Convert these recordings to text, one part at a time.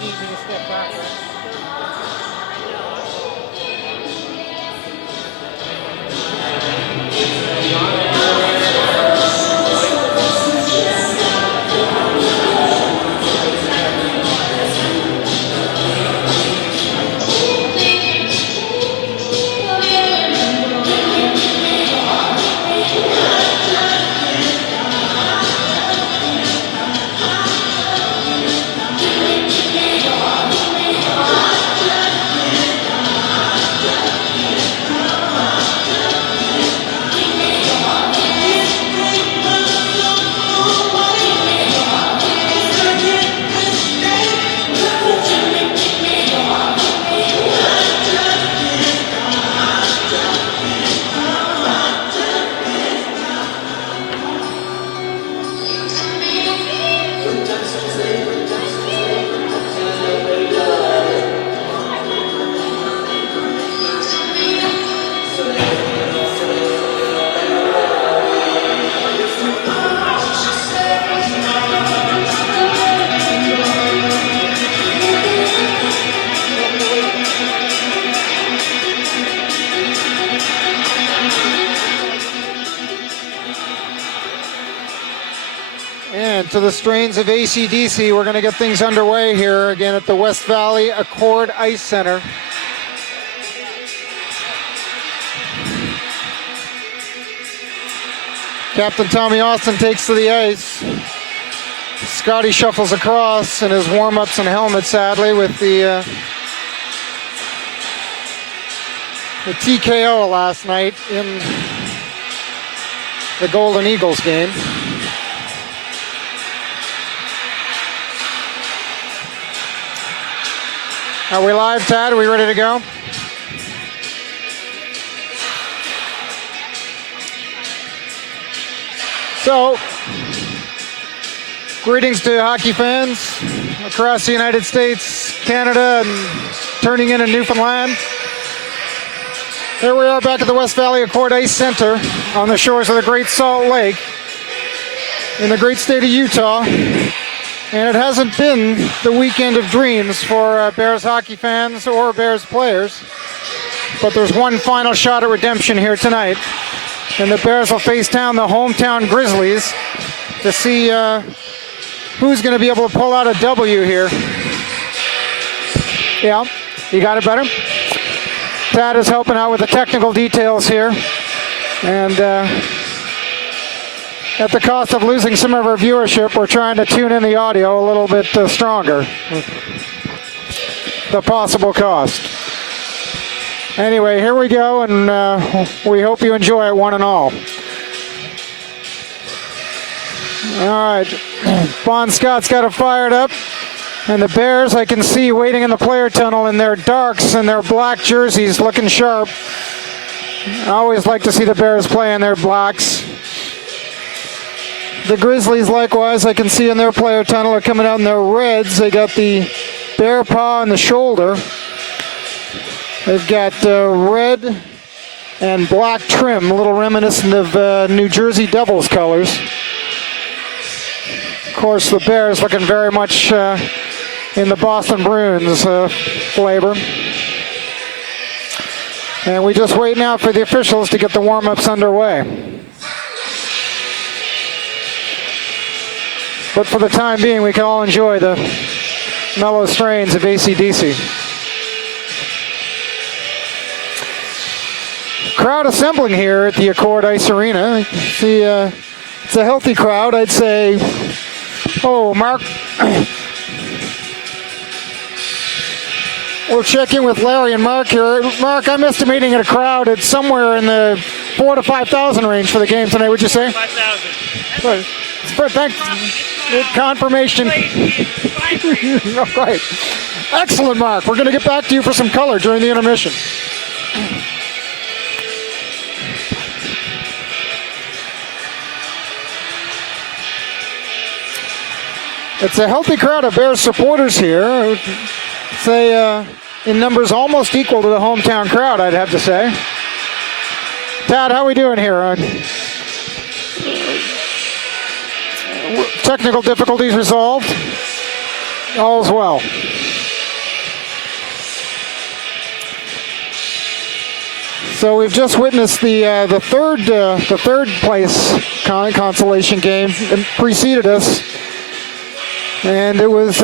need me to step back. And to the strains of AC/DC, we're going to get things underway here again at the West Valley Accord Ice Center. Captain Tommy Austin takes to the ice. Scotty shuffles across in his warm-ups and helmet, sadly, with the TKO last night in the Golden Eagles game. Are we live, Tad? Are we ready to go? So, greetings to hockey fans across the United States, Canada, and turning in Newfoundland. Here we are back at the West Valley Accord Ice Center on the shores of the Great Salt Lake in the great state of Utah. And it hasn't been the weekend of dreams for Bears hockey fans or Bears players. But there's one final shot at redemption here tonight. And the Bears will face down the hometown Grizzlies to see who's going to be able to pull out a W here. Yeah, you got it better? Tad is helping out with the technical details here. And at the cost of losing some of our viewership, we're trying to tune in the audio a little bit stronger. The possible cost. Anyway, here we go, and we hope you enjoy it, one and all. All right, Bon Scott's got it fired up. And the Bears, I can see waiting in the player tunnel in their darks and their black jerseys, looking sharp. I always like to see the Bears play in their blacks. The Grizzlies, likewise, I can see in their player tunnel are coming out in their reds. They got the bear paw on the shoulder. They've got red and black trim, a little reminiscent of New Jersey Devils colors. Of course, the Bears looking very much in the Boston Bruins flavor. And we just wait now for the officials to get the warm-ups underway. But for the time being, we can all enjoy the mellow strains of AC/DC. Crowd assembling here at the Accord Ice Arena. See, it's a healthy crowd, I'd say. Oh, Mark. We'll check in with Larry and Mark here. Mark, I'm estimating at a crowd at somewhere in the 4,000 to 5,000 range for the game tonight, would you say? 5,000. Thanks. Confirmation. All right. Excellent, Mark. We're going to get back to you for some color during the intermission. It's a healthy crowd of Bears supporters here. Say in numbers almost equal to the hometown crowd, I'd have to say. Tad, how are we doing here? Technical difficulties resolved. all's well. So we've just witnessed the third place consolation game that preceded us, and it was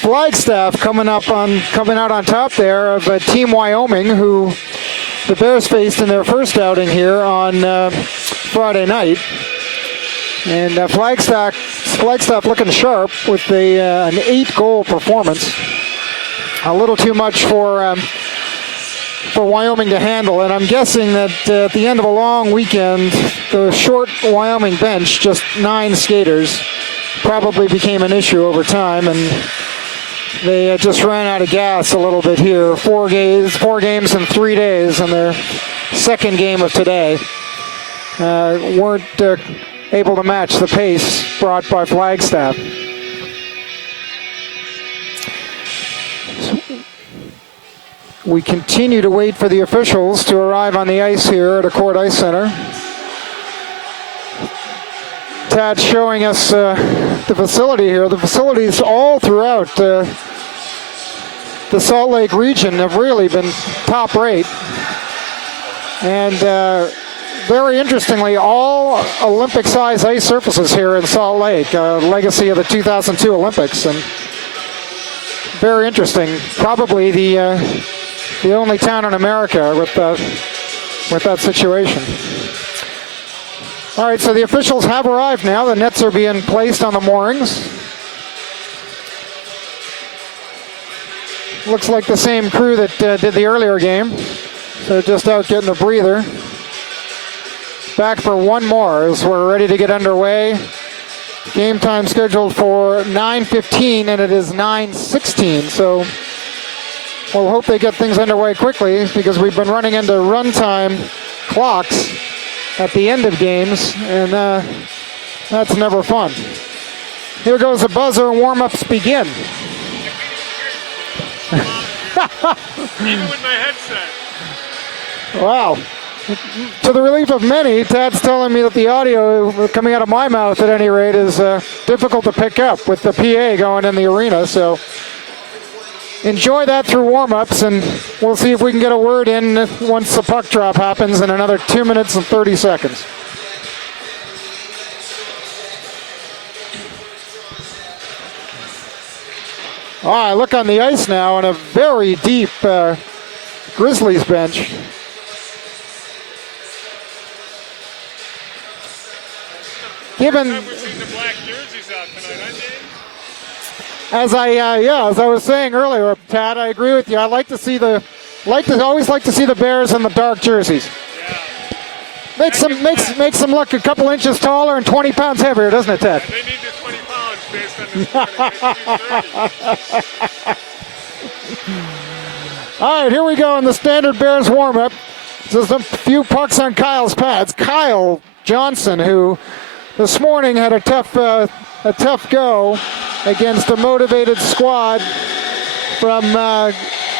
Flagstaff coming out on top there of Team Wyoming, who the Bears faced in their first outing here on Friday night. And Flagstaff looking sharp with an 8-goal performance. A little too much for Wyoming to handle, and I'm guessing that at the end of a long weekend, the short Wyoming bench, just 9 skaters, probably became an issue over time, and they just ran out of gas a little bit here. 4 games in 3 days, and their second game of today weren't able to match the pace brought by Flagstaff. We continue to wait for the officials to arrive on the ice here at Accord Ice Center. Tad's showing us the facility here. The facilities all throughout the Salt Lake region have really been top rate. And very interestingly, all Olympic-size ice surfaces here in Salt Lake, legacy of the 2002 Olympics. And very interesting. Probably the only town in America with that situation. All right, so the officials have arrived now. The nets are being placed on the moorings. Looks like the same crew that did the earlier game. So just out getting a breather. Back for one more as we're ready to get underway. Game time scheduled for 9:15, and it is 9:16. So we'll hope they get things underway quickly, because we've been running into runtime clocks at the end of games, and that's never fun. Here goes the buzzer, and warm-ups begin. Even with my headset. Wow. To the relief of many, Tad's telling me that the audio coming out of my mouth, at any rate, is difficult to pick up with the PA going in the arena. So enjoy that through warm-ups, and we'll see if we can get a word in once the puck drop happens in another 2 minutes and 30 seconds. All right, look on the ice now, and a very deep Grizzlies bench. Given, We're seeing the black jerseys out tonight, huh, James? as I was saying earlier, Tad, I agree with you. I always like to see the Bears in the dark jerseys. Yeah. Makes them look a couple inches taller and 20 pounds heavier, doesn't it, Tad? They need the 20 pounds based on this morning. They need 30. All right, here we go in the standard Bears warm-up. Just a few pucks on Kyle's pads. Kyle Johnson, who this morning had a tough go against a motivated squad from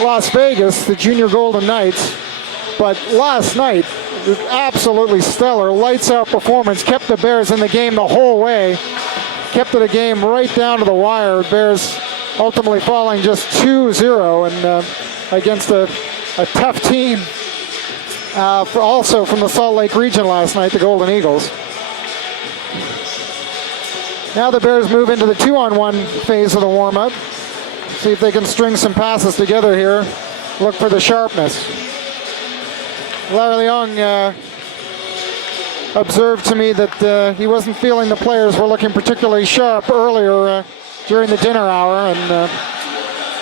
Las Vegas, the Junior Golden Knights. But last night, absolutely stellar, lights out performance, kept the Bears in the game the whole way, kept the game right down to the wire. Bears ultimately falling just 2-0 and against a tough team also from the Salt Lake region last night, the Golden Eagles. Now the Bears move into the 2-on-1 phase of the warm-up. See if they can string some passes together here. Look for the sharpness. Larry Leong observed to me that he wasn't feeling the players were looking particularly sharp earlier during the dinner hour, and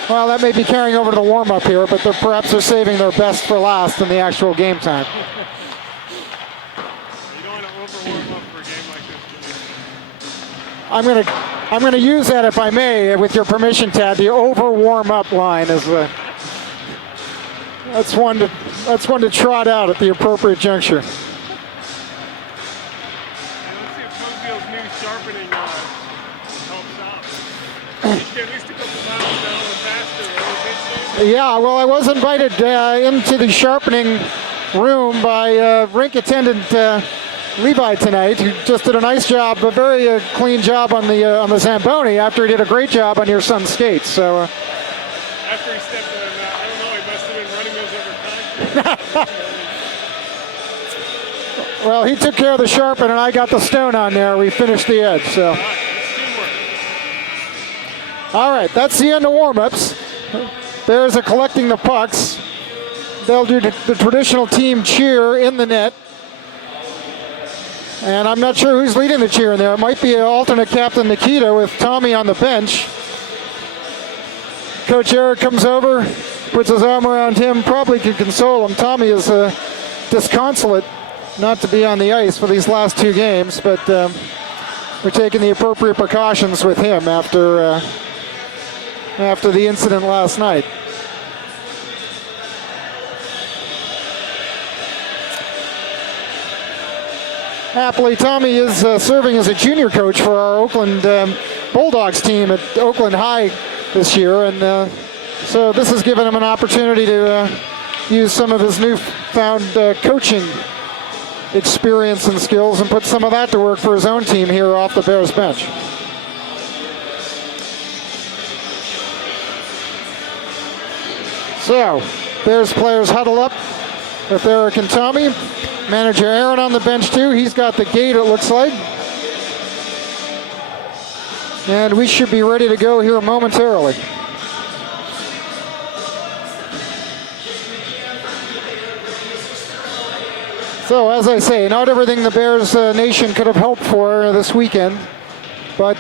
well, that may be carrying over to the warm-up here, but perhaps they're saving their best for last in the actual game time. You don't want to over-warm up for a game like this. I'm gonna use that, if I may, with your permission, Tad. The over-warm-up line is that's one to trot out at the appropriate juncture. Let's see if Cookville's new sharpening helps out. At least a couple miles down the faster, right? Yeah, well, I was invited into the sharpening room by rink attendant Levi tonight, who just did a nice job, a very clean job on the Zamboni after he did a great job on your son's skates. So after he stepped on, I don't know, he must have been running those over concrete. well, he took care of the sharpen, and I got the stone on there. We finished the edge. So. All right, that's teamwork. All right, that's the end of warm-ups. Bears are collecting the pucks. They'll do the traditional team cheer in the net. And I'm not sure who's leading the cheer in there. It might be alternate captain Nikita with Tommy on the bench. Coach Eric comes over, puts his arm around him, probably can console him. Tommy is disconsolate not to be on the ice for these last 2 games, but we're taking the appropriate precautions with him after the incident last night. Happily, Tommy is serving as a junior coach for our Oakland Bulldogs team at Oakland High this year, and so this has given him an opportunity to use some of his newfound coaching experience and skills and put some of that to work for his own team here off the Bears bench. So, Bears players huddle up with Eric and Tommy. Manager Aaron on the bench too. He's got the gate, it looks like. And we should be ready to go here momentarily. So as I say, not everything the Bears Nation could have hoped for this weekend, but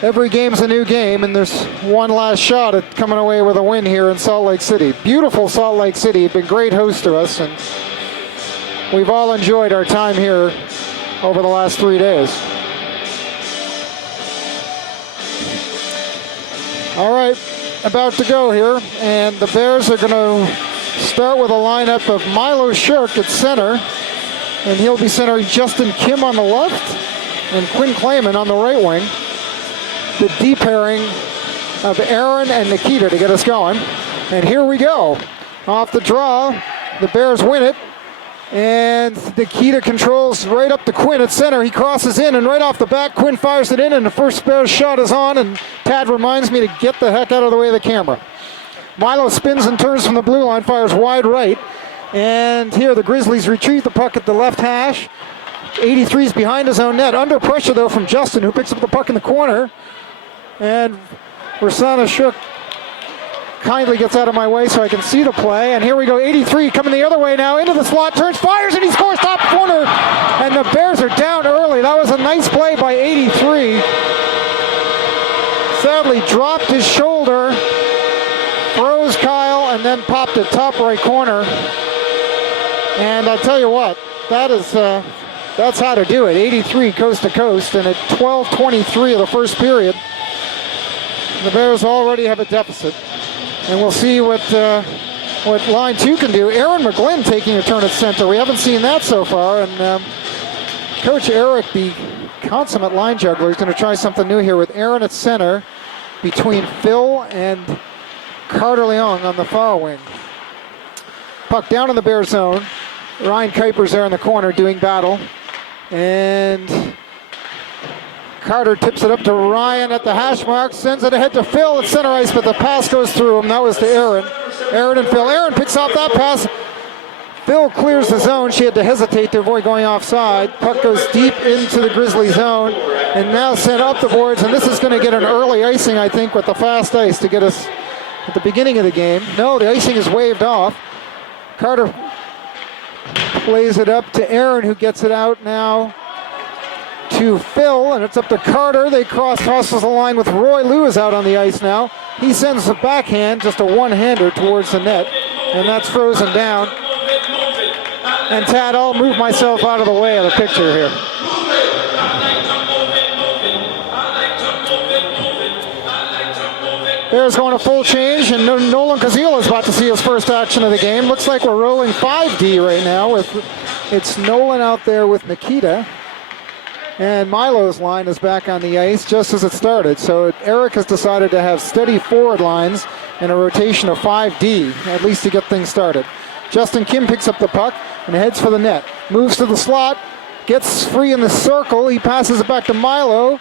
every game's a new game, and there's one last shot at coming away with a win here in Salt Lake City. Beautiful Salt Lake City, been a great host to us, and we've all enjoyed our time here over the last 3 days. All right, about to go here, and the Bears are going to start with a lineup of Milo Shirk at center, and he'll be centering Justin Kim on the left and Quinn Clayman on the right wing. The deep pairing of Aaron and Nikita to get us going. And here we go. Off the draw, the Bears win it. And Nikita controls right up to Quinn at center. He crosses in, and right off the bat, Quinn fires it in, and the first Bears shot is on, and Tad reminds me to get the heck out of the way of the camera. Milo spins and turns from the blue line, fires wide right. And here the Grizzlies retrieve the puck at the left hash. 83's behind his own net. Under pressure, though, from Justin, who picks up the puck in the corner. And Rosanna Shook kindly gets out of my way so I can see the play. And here we go, 83 coming the other way now, into the slot, turns, fires, and he scores top corner. And the Bears are down early. That was a nice play by 83. Sadly dropped his shoulder, froze Kyle, and then popped it top right corner. And I'll tell you what, that's how to do it. 83 coast to coast, and at 12:23 of the first period, the Bears already have a deficit, and we'll see what line 2 can do. Aaron McGlynn taking a turn at center. We haven't seen that so far, and Coach Eric, the consummate line juggler, is going to try something new here with Aaron at center between Phil and Carter Leong on the far wing. Puck down in the Bears zone. Ryan Kuiper's there in the corner doing battle, and Carter tips it up to Ryan at the hash mark, sends it ahead to Phil at center ice, but the pass goes through him. That was to Aaron. Aaron and Phil. Aaron picks off that pass. Phil clears the zone. She had to hesitate to avoid going offside. Puck goes deep into the Grizzly zone, and now sent up the boards, and this is going to get an early icing, I think, with the fast ice to get us at the beginning of the game. No, the icing is waved off. Carter plays it up to Aaron, who gets it out now to Phil, and it's up to Carter. They crosses the line with Roy Lewis out on the ice now. He sends the backhand, just a one-hander towards the net, and that's frozen down. And Tad, I'll move myself out of the way of the picture here. Bears going a full change, and Nolan Kazila is about to see his first action of the game. Looks like we're rolling 5D right now. It's Nolan out there with Nikita. And Milo's line is back on the ice just as it started. So Eric has decided to have steady forward lines and a rotation of 5D, at least to get things started. Justin Kim picks up the puck and heads for the net. Moves to the slot, gets free in the circle. He passes it back to Milo.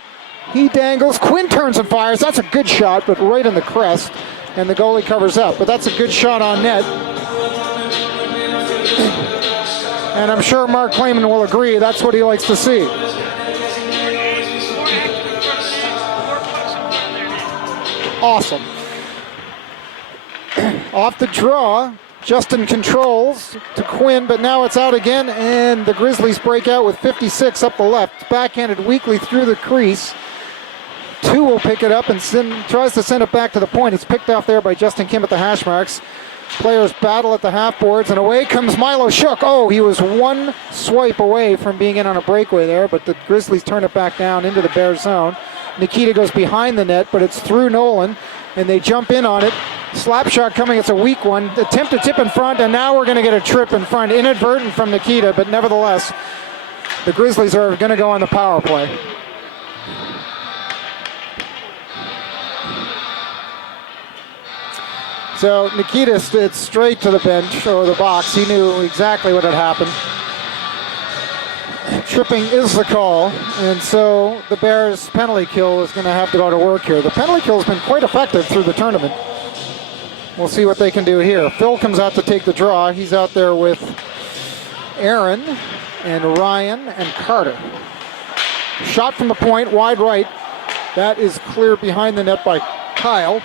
He dangles. Quinn turns and fires. That's a good shot, but right in the crest. And the goalie covers up. But that's a good shot on net. And I'm sure Mark Clayman will agree that's what he likes to see. Awesome. Off the draw, Justin controls to Quinn, but now it's out again, and the Grizzlies break out with 56 up the left. Backhanded weakly through the crease. Two will pick it up and tries to send it back to the point. It's picked off there by Justin Kim at the hash marks. Players battle at the half boards, and away comes Milo Shook. Oh, he was one swipe away from being in on a breakaway there, but the Grizzlies turn it back down into the Bears zone. Nikita goes behind the net, but it's through Nolan, and they jump in on it. Slap shot coming, it's a weak one. Attempt to tip in front, and now we're going to get a trip in front. Inadvertent from Nikita, but nevertheless, the Grizzlies are going to go on the power play. So Nikita stood straight to the bench, or the box. He knew exactly what had happened. Tripping is the call, and so the Bears' penalty kill is going to have to go to work here. The penalty kill has been quite effective through the tournament. We'll see what they can do here. Phil comes out to take the draw. He's out there with Aaron and Ryan and Carter. Shot from the point, wide right. That is clear behind the net by Kyle.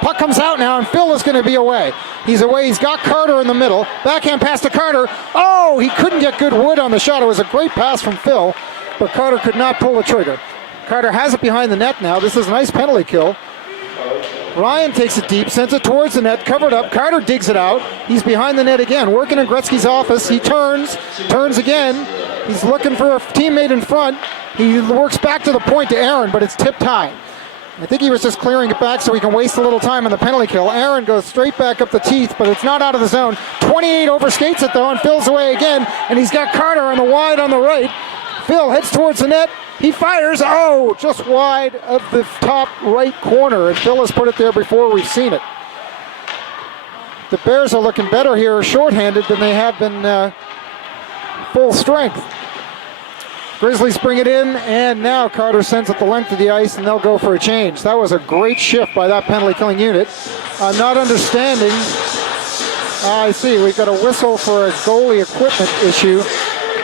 Puck comes out now, and Phil is going to be away. He's away. He's got Carter in the middle. Backhand pass to Carter. Oh, he couldn't get good wood on the shot. It was a great pass from Phil, but Carter could not pull the trigger. Carter has it behind the net now. This is a nice penalty kill. Ryan takes it deep, sends it towards the net, covered up. Carter digs it out. He's behind the net again, working in Gretzky's office. He turns again. He's looking for a teammate in front. He works back to the point to Aaron, but it's tipped high. I think he was just clearing it back so he can waste a little time on the penalty kill. Aaron goes straight back up the teeth, but it's not out of the zone. 28 overskates it though, and Phil's away again, and he's got Carter on the wide on the right. Phil heads towards the net. He fires, oh, just wide of the top right corner, and Phil has put it there before we've seen it. The Bears are looking better here, shorthanded, than they have been full strength. Grizzlies bring it in, and now Carter sends it the length of the ice, and they'll go for a change. That was a great shift by that penalty-killing unit. I'm not understanding. I see, we've got a whistle for a goalie equipment issue.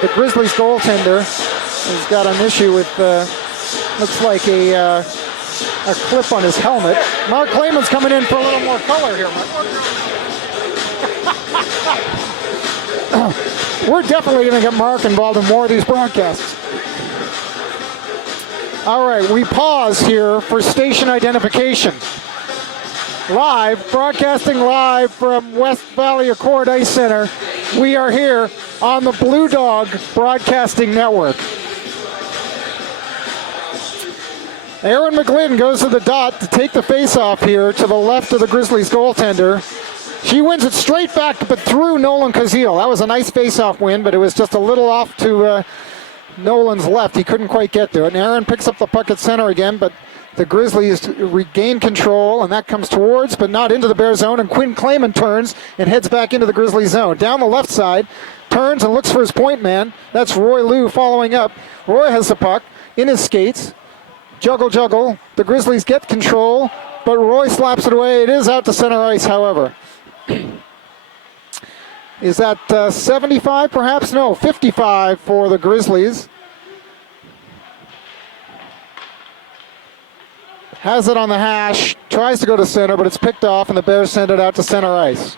The Grizzlies goaltender has got an issue with, looks like a clip on his helmet. Mark Clayman's coming in for a little more color here, Mark. We're definitely going to get Mark involved in more of these broadcasts. All right, we pause here for station identification. Live, broadcasting live from West Valley Accord Ice Center. We are here on the Blue Dog Broadcasting Network. Aaron McGlynn goes to the dot to take the face-off here to the left of the Grizzlies goaltender. She wins it straight back, but through Nolan Kazil. That was a nice face-off win, but it was just a little off to Nolan's left. He couldn't quite get to it. And Aaron picks up the puck at center again, but the Grizzlies regain control, and that comes towards, but not into the Bear zone. And Quinn Clayman turns and heads back into the Grizzlies zone. Down the left side, turns and looks for his point man. That's Roy Liu following up. Roy has the puck in his skates. Juggle. The Grizzlies get control, but Roy slaps it away. It is out to center ice, however. Is that 75 perhaps? No, 55 for the Grizzlies. Has it on the hash, tries to go to center, but it's picked off, and the Bears send it out to center ice.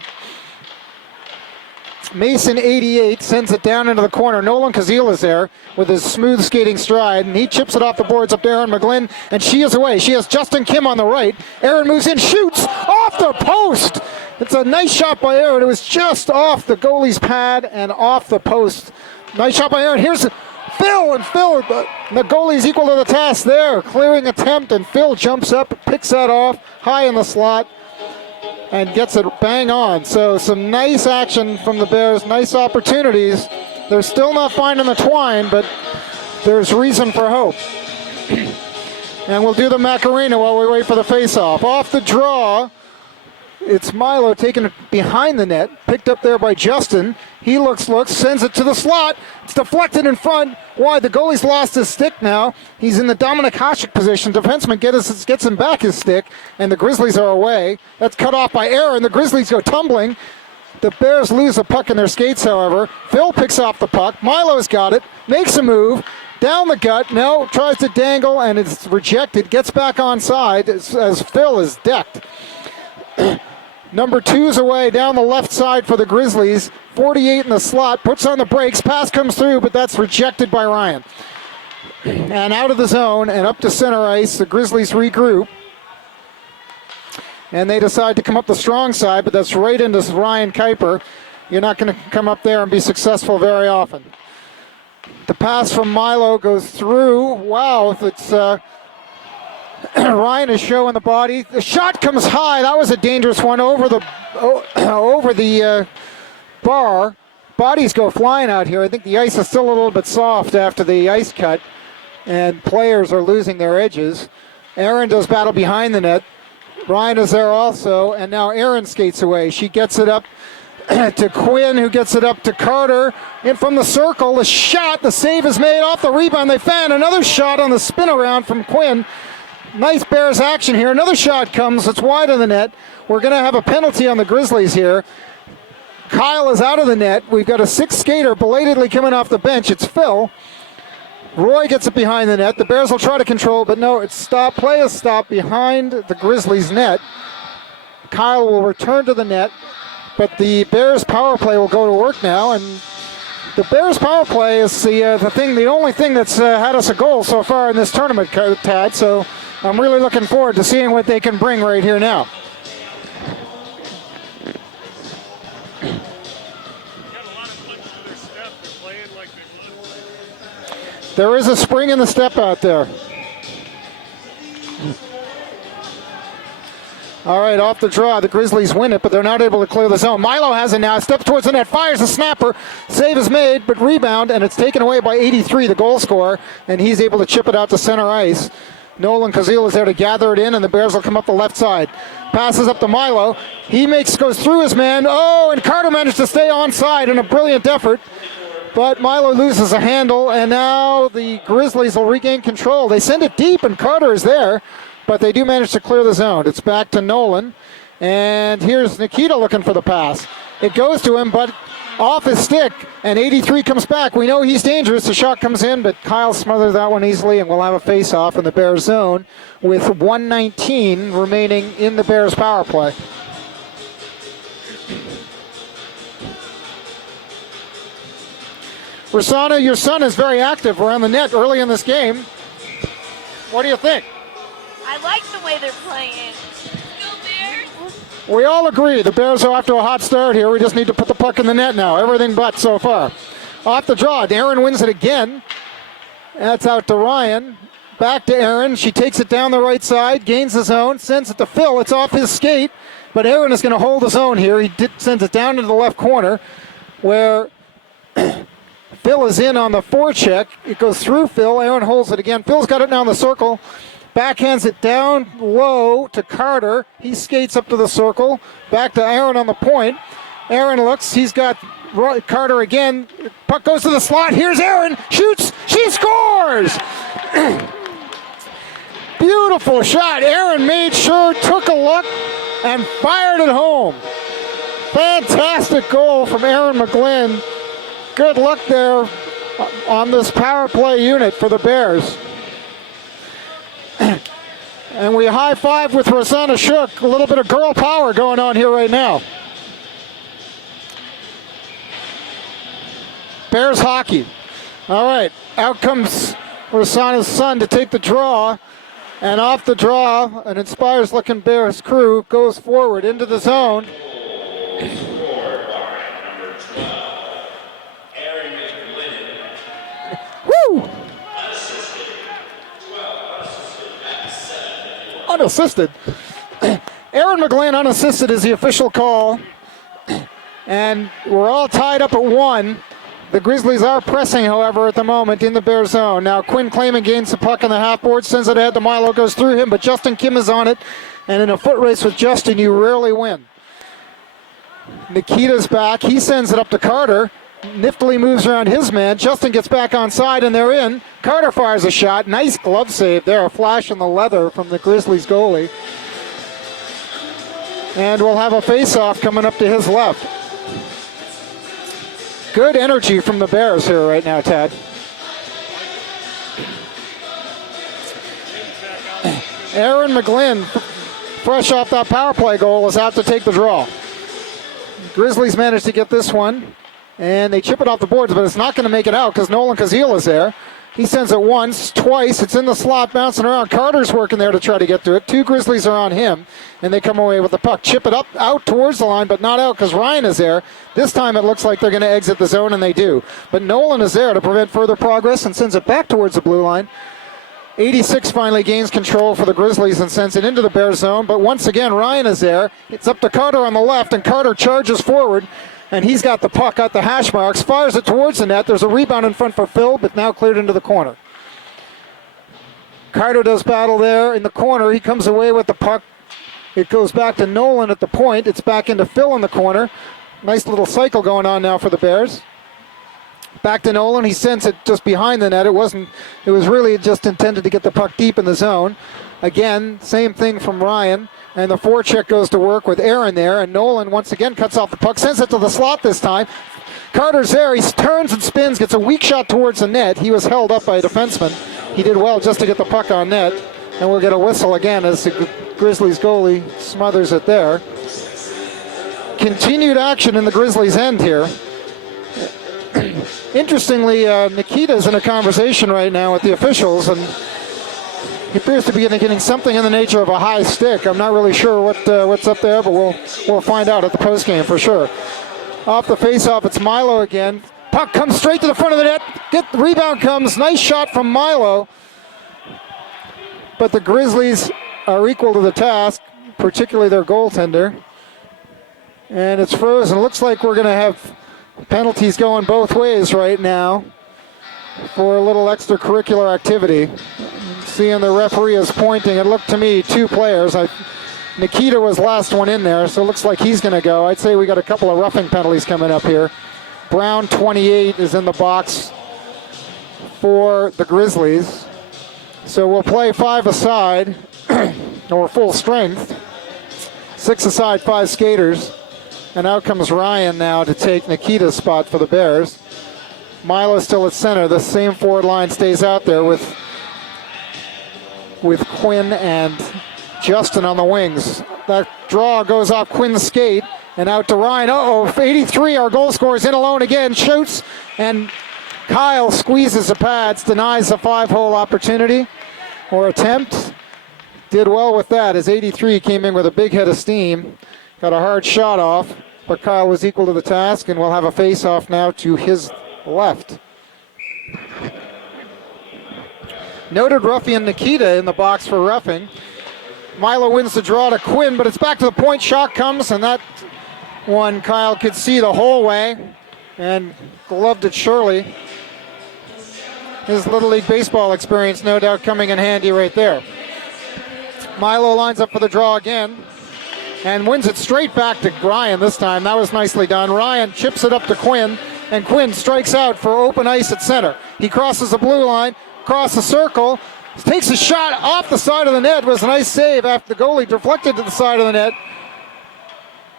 Mason, 88, sends it down into the corner. Nolan Kazil is there with his smooth skating stride, and he chips it off the boards up to Aaron McGlynn, and she is away. She has Justin Kim on the right. Aaron moves in, shoots off the post. It's a nice shot by Aaron. It was just off the goalie's pad and off the post. Nice shot by Aaron. Here's Phil, and Phil, the goalie's equal to the task there. Clearing attempt, and Phil jumps up, picks that off, high in the slot, and gets it bang on. So some nice action from the Bears, nice opportunities. They're still not finding the twine, but there's reason for hope. And we'll do the Macarena while we wait for the face-off. Off the draw, It's Milo taking it behind the net, picked up there by Justin. He looks, sends it to the slot. It's deflected in front. Why? The goalie's lost his stick now. He's in the Dominik Hasek position. Defenseman gets him back his stick, and the Grizzlies are away. That's cut off by Aaron. The Grizzlies go tumbling. The Bears lose a puck in their skates, however. Phil picks off the puck. Milo's got it, makes a move. Down the gut, no, tries to dangle, and it's rejected. Gets back onside as Phil is decked. Number 2's away down the left side for the Grizzlies. 48 in the slot, puts on the brakes. Pass comes through, but that's rejected by Ryan. And out of the zone and up to center ice, the Grizzlies regroup. And they decide to come up the strong side, but that's right into Ryan Kuiper. You're not going to come up there and be successful very often. The pass from Milo goes through. Wow, it's Ryan is showing the body. The shot comes high. That was a dangerous one over the bar. Bodies go flying out here. I think the ice is still a little bit soft after the ice cut, and players are losing their edges. Aaron does battle behind the net. Ryan is there also, and now Aaron skates away. She gets it up to Quinn, who gets it up to Carter. In from the circle, the shot, the save is made off the rebound. They fan another shot on the spin around from Quinn. Nice Bears action here. Another shot comes. It's wide of the net. We're going to have a penalty on the Grizzlies here. Kyle is out of the net. We've got a 6th skater belatedly coming off the bench. It's Phil. Roy gets it behind the net. The Bears will try to control, but no, it's stopped. Play is stopped behind the Grizzlies' net. Kyle will return to the net, but the Bears power play will go to work now, and the Bears power play is the only thing that's had us a goal so far in this tournament, Tad. So I'm really looking forward to seeing what they can bring right here now. There is a spring in the step out there. All right, off the draw. The Grizzlies win it, but they're not able to clear the zone. Milo has it now. Steps towards the net, fires a snapper. Save is made, but rebound, and it's taken away by 83, the goal scorer, and he's able to chip it out to center ice. Nolan Kazil is there to gather it in, and the Bears will come up the left side. Passes up to Milo. He goes through his man. Oh, and Carter managed to stay onside in a brilliant effort. But Milo loses a handle, and now the Grizzlies will regain control. They send it deep, and Carter is there, but they do manage to clear the zone. It's back to Nolan, and here's Nikita looking for the pass. It goes to him, but off his stick, and 83 comes back. We know he's dangerous. The shot comes in, but Kyle smothered that one easily, and we'll have a face-off in the Bears zone with 1:19 remaining in the Bears power play. Rosanna, your son is very active around the net early in this game. What do you think? I like the way they're playing. Go Bears! We all agree the Bears are off to a hot start here. We just need to put the puck in the net now. Everything but so far. Off the draw, Aaron wins it again. That's out to Ryan. Back to Aaron. She takes it down the right side, gains the zone, sends it to Phil. It's off his skate, but Aaron is going to hold his own here. He sends it down into the left corner where Phil is in on the forecheck. It goes through Phil. Aaron holds it again. Phil's got it down the circle. Backhands it down low to Carter. He skates up to the circle. Back to Aaron on the point. Aaron looks. He's got Carter again. Puck goes to the slot. Here's Aaron. Shoots. She scores! Beautiful shot. Aaron made sure, took a look, and fired it home. Fantastic goal from Aaron McGlynn. Good luck there on this power play unit for the Bears. And we high-five with Rosanna Shook. A little bit of girl power going on here right now. Bears hockey. All right, out comes Rosanna's son to take the draw. And off the draw, an inspires-looking Bears crew goes forward into the zone. Woo! Unassisted. Aaron McGlynn unassisted is the official call. And we're all tied up at 1. The Grizzlies are pressing, however, at the moment in the Bear zone. Now Quinn Clayman gains the puck on the half-board, sends it ahead to Milo, goes through him, but Justin Kim is on it. And in a foot race with Justin, you rarely win. Nikita's back. He sends it up to Carter. Niftily moves around his man. Justin gets back on side, and they're in. Carter fires a shot. Nice glove save there. A flash in the leather from the Grizzlies goalie. And we'll have a face-off coming up to his left. Good energy from the Bears here right now, Ted. Aaron McGlynn, fresh off that power play goal, is out to take the draw. Grizzlies managed to get this one, and they chip it off the boards, but it's not going to make it out because Nolan Kazil is there. He sends it once, twice. It's in the slot, bouncing around. Carter's working there to try to get to it. Two Grizzlies are on him, and they come away with the puck. Chip it up, out towards the line, but not out because Ryan is there. This time it looks like they're going to exit the zone, and they do. But Nolan is there to prevent further progress and sends it back towards the blue line. 86 finally gains control for the Grizzlies and sends it into the Bears zone. But once again, Ryan is there. It's up to Carter on the left, and Carter charges forward. And he's got the puck at the hash marks, fires it towards the net. There's a rebound in front for Phil, but now cleared into the corner. Carter does battle there in the corner. He comes away with the puck. It goes back to Nolan at the point. It's back into Phil in the corner. Nice little cycle going on now for the Bears. Back to Nolan. He sends it just behind the net. It was really just intended to get the puck deep in the zone. Again, same thing from Ryan. And the forecheck goes to work with Aaron there. And Nolan once again cuts off the puck, sends it to the slot this time. Carter's there. He turns and spins, gets a weak shot towards the net. He was held up by a defenseman. He did well just to get the puck on net. And we'll get a whistle again as the Grizzlies goalie smothers it there. Continued action in the Grizzlies' end here. Interestingly, Nikita's in a conversation right now with the officials, and he appears to be getting something in the nature of a high stick. I'm not really sure what's up there, but we'll find out at the postgame for sure. Off the faceoff, it's Milo again. Puck comes straight to the front of the net. The rebound comes. Nice shot from Milo. But the Grizzlies are equal to the task, particularly their goaltender. And it's frozen. Looks like we're going to have penalties going both ways right now for a little extracurricular activity. Seeing the referee is pointing, it looked to me two players. Nikita was last one in there, so it looks like he's going to go. I'd say we got a couple of roughing penalties coming up here. Brown, 28, is in the box for the Grizzlies. So we'll play 5 aside, or full strength. 6 aside, 5 skaters. And out comes Ryan now to take Nikita's spot for the Bears. Milo's still at center. The same forward line stays out there with Quinn and Justin on the wings. That draw goes off Quinn's skate and out to Ryan. 83, our goal scorer is in alone again. Shoots, and Kyle squeezes the pads, denies a 5-hole opportunity or attempt. Did well with that as 83 came in with a big head of steam. Got a hard shot off, but Kyle was equal to the task, and we'll have a face-off now to his left. Noted ruffian Nikita in the box for roughing. Milo wins the draw to Quinn, but it's back to the point. Shot comes, and that one Kyle could see the whole way and gloved it surely. His Little League Baseball experience no doubt coming in handy right there. Milo lines up for the draw again and wins it straight back to Ryan this time. That was nicely done. Ryan chips it up to Quinn, and Quinn strikes out for open ice at center. He crosses the blue line, across the circle, takes a shot off the side of the net. It was a nice save after the goalie deflected to the side of the net.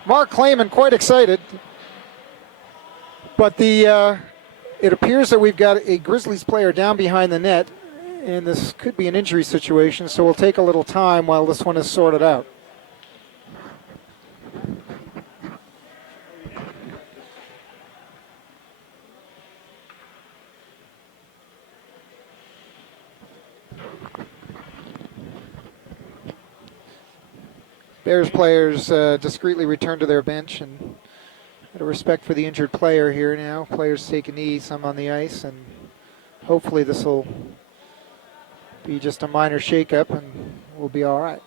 Mark Clayman quite excited. But it appears that we've got a Grizzlies player down behind the net, and this could be an injury situation, so we'll take a little time while this one is sorted out. Bears players discreetly return to their bench, and out of respect for the injured player here now, players take a knee, some on the ice, and hopefully this will be just a minor shakeup and we'll be all right.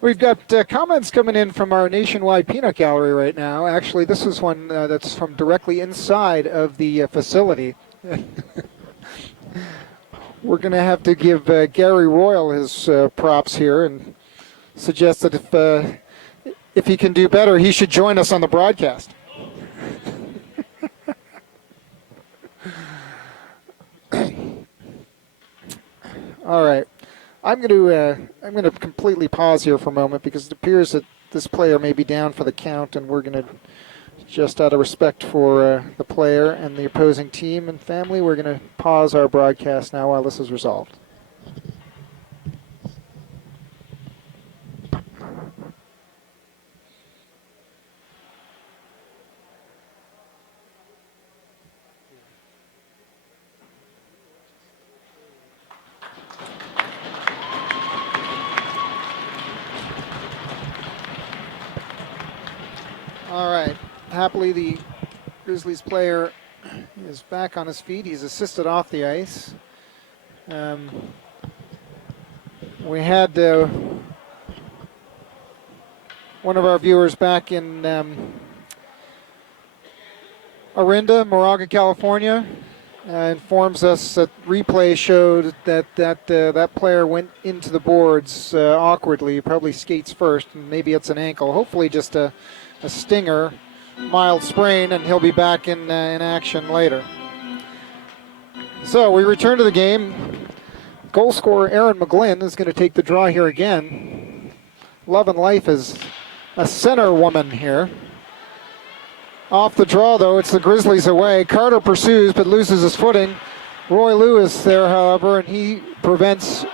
We've got comments coming in from our nationwide peanut gallery right now. Actually, this is one that's from directly inside of the facility. we're going to have to give Gary Royal his props here and suggest that if he can do better, he should join us on the broadcast. All right, I'm going to completely pause here for a moment because it appears that this player may be down for the count, and we're going to, just out of respect for the player and the opposing team and family, we're going to pause our broadcast now while this is resolved. All right. Happily, the Grizzlies player is back on his feet. He's assisted off the ice. We had one of our viewers back in Orinda, Moraga, California, informs us that replay showed that player went into the boards awkwardly. He probably skates first, and maybe it's an ankle. Hopefully just a stinger, mild sprain, and he'll be back in action later. So we return to the game. Goal scorer Aaron McGlynn is going to take the draw here again. Love and life is a center woman here. Off the draw, though, it's the Grizzlies away. Carter pursues but loses his footing. Roy Lewis there, however, and he prevents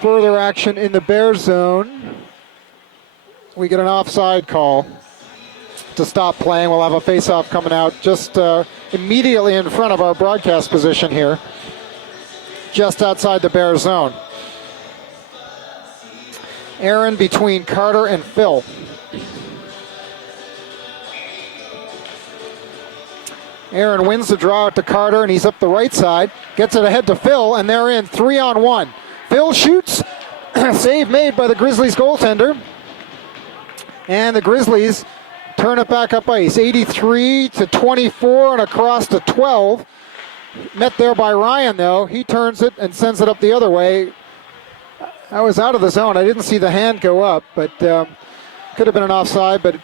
further action in the Bears zone. We get an offside call to stop playing. We'll have a face-off coming out just immediately in front of our broadcast position here, just outside the Bears zone. Aaron between Carter and Phil. Aaron wins the draw out to Carter, and he's up the right side. Gets it ahead to Phil, and they're in 3-on-1. Phil shoots. Save made by the Grizzlies goaltender. And the Grizzlies turn it back up ice. 83-24 and across to 12. Met there by Ryan, though. He turns it and sends it up the other way. I was out of the zone. I didn't see the hand go up, but could have been an offside, but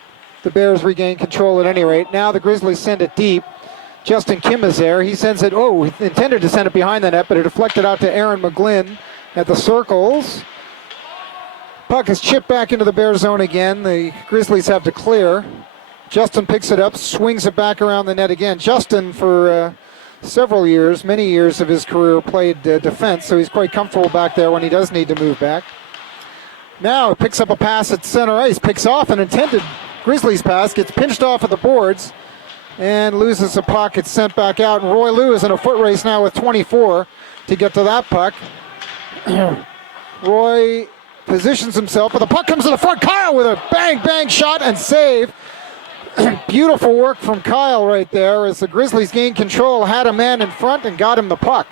the Bears regain control at any rate. Now the Grizzlies send it deep. Justin Kim is there. He sends it, he intended to send it behind the net, but it deflected out to Aaron McGlynn at the circles. Puck is chipped back into the Bears zone again. The Grizzlies have to clear. Justin picks it up, swings it back around the net again. Justin, for several years, many years of his career, played defense, so he's quite comfortable back there when he does need to move back. Now picks up a pass at center ice, picks off an intended Grizzlies pass, gets pinched off of the boards, and loses the puck. It's sent back out, and Roy Lewis in a foot race now with 24 to get to that puck. Roy positions himself, but the puck comes to the front. Kyle with a bang shot and save. Beautiful work from Kyle right there as the Grizzlies gained control, had a man in front, and got him the puck.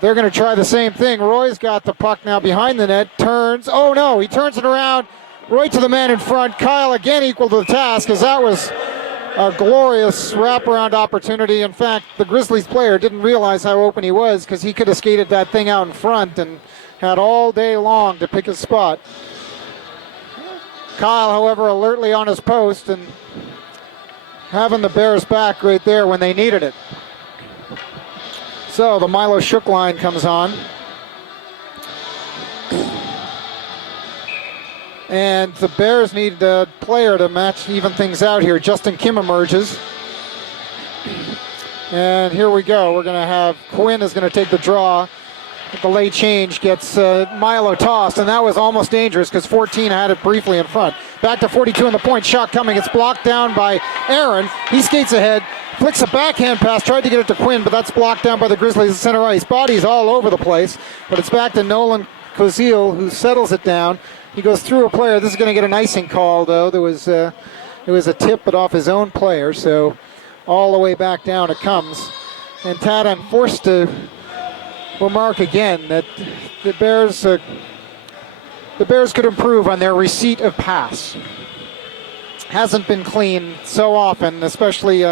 They're going to try the same thing. Roy's got the puck now behind the net, turns. Oh no, he turns it around right to the man in front. Kyle again equal to the task, as that was a glorious wraparound opportunity. In fact, the Grizzlies player didn't realize how open he was, because he could have skated that thing out in front and had all day long to pick his spot. Kyle, however, alertly on his post and having the Bears back right there when they needed it. So the Milo Shook line comes on. And the Bears need a player to even things out here. Justin Kim emerges. And here we go. We're going to have Quinn is going to take the draw. The late change gets Milo tossed, and that was almost dangerous because 14 had it briefly in front. Back to 42 in the point. Shot coming. It's blocked down by Aaron. He skates ahead, flicks a backhand pass, tried to get it to Quinn, but that's blocked down by the Grizzlies at center ice. Body's all over the place, but it's back to Nolan Kozil, who settles it down. He goes through a player. This is going to get an icing call, though. It was a tip, but off his own player, so all the way back down it comes. And Tad, I'm forced to remark again that the Bears could improve on their receipt of pass. Hasn't been clean so often, especially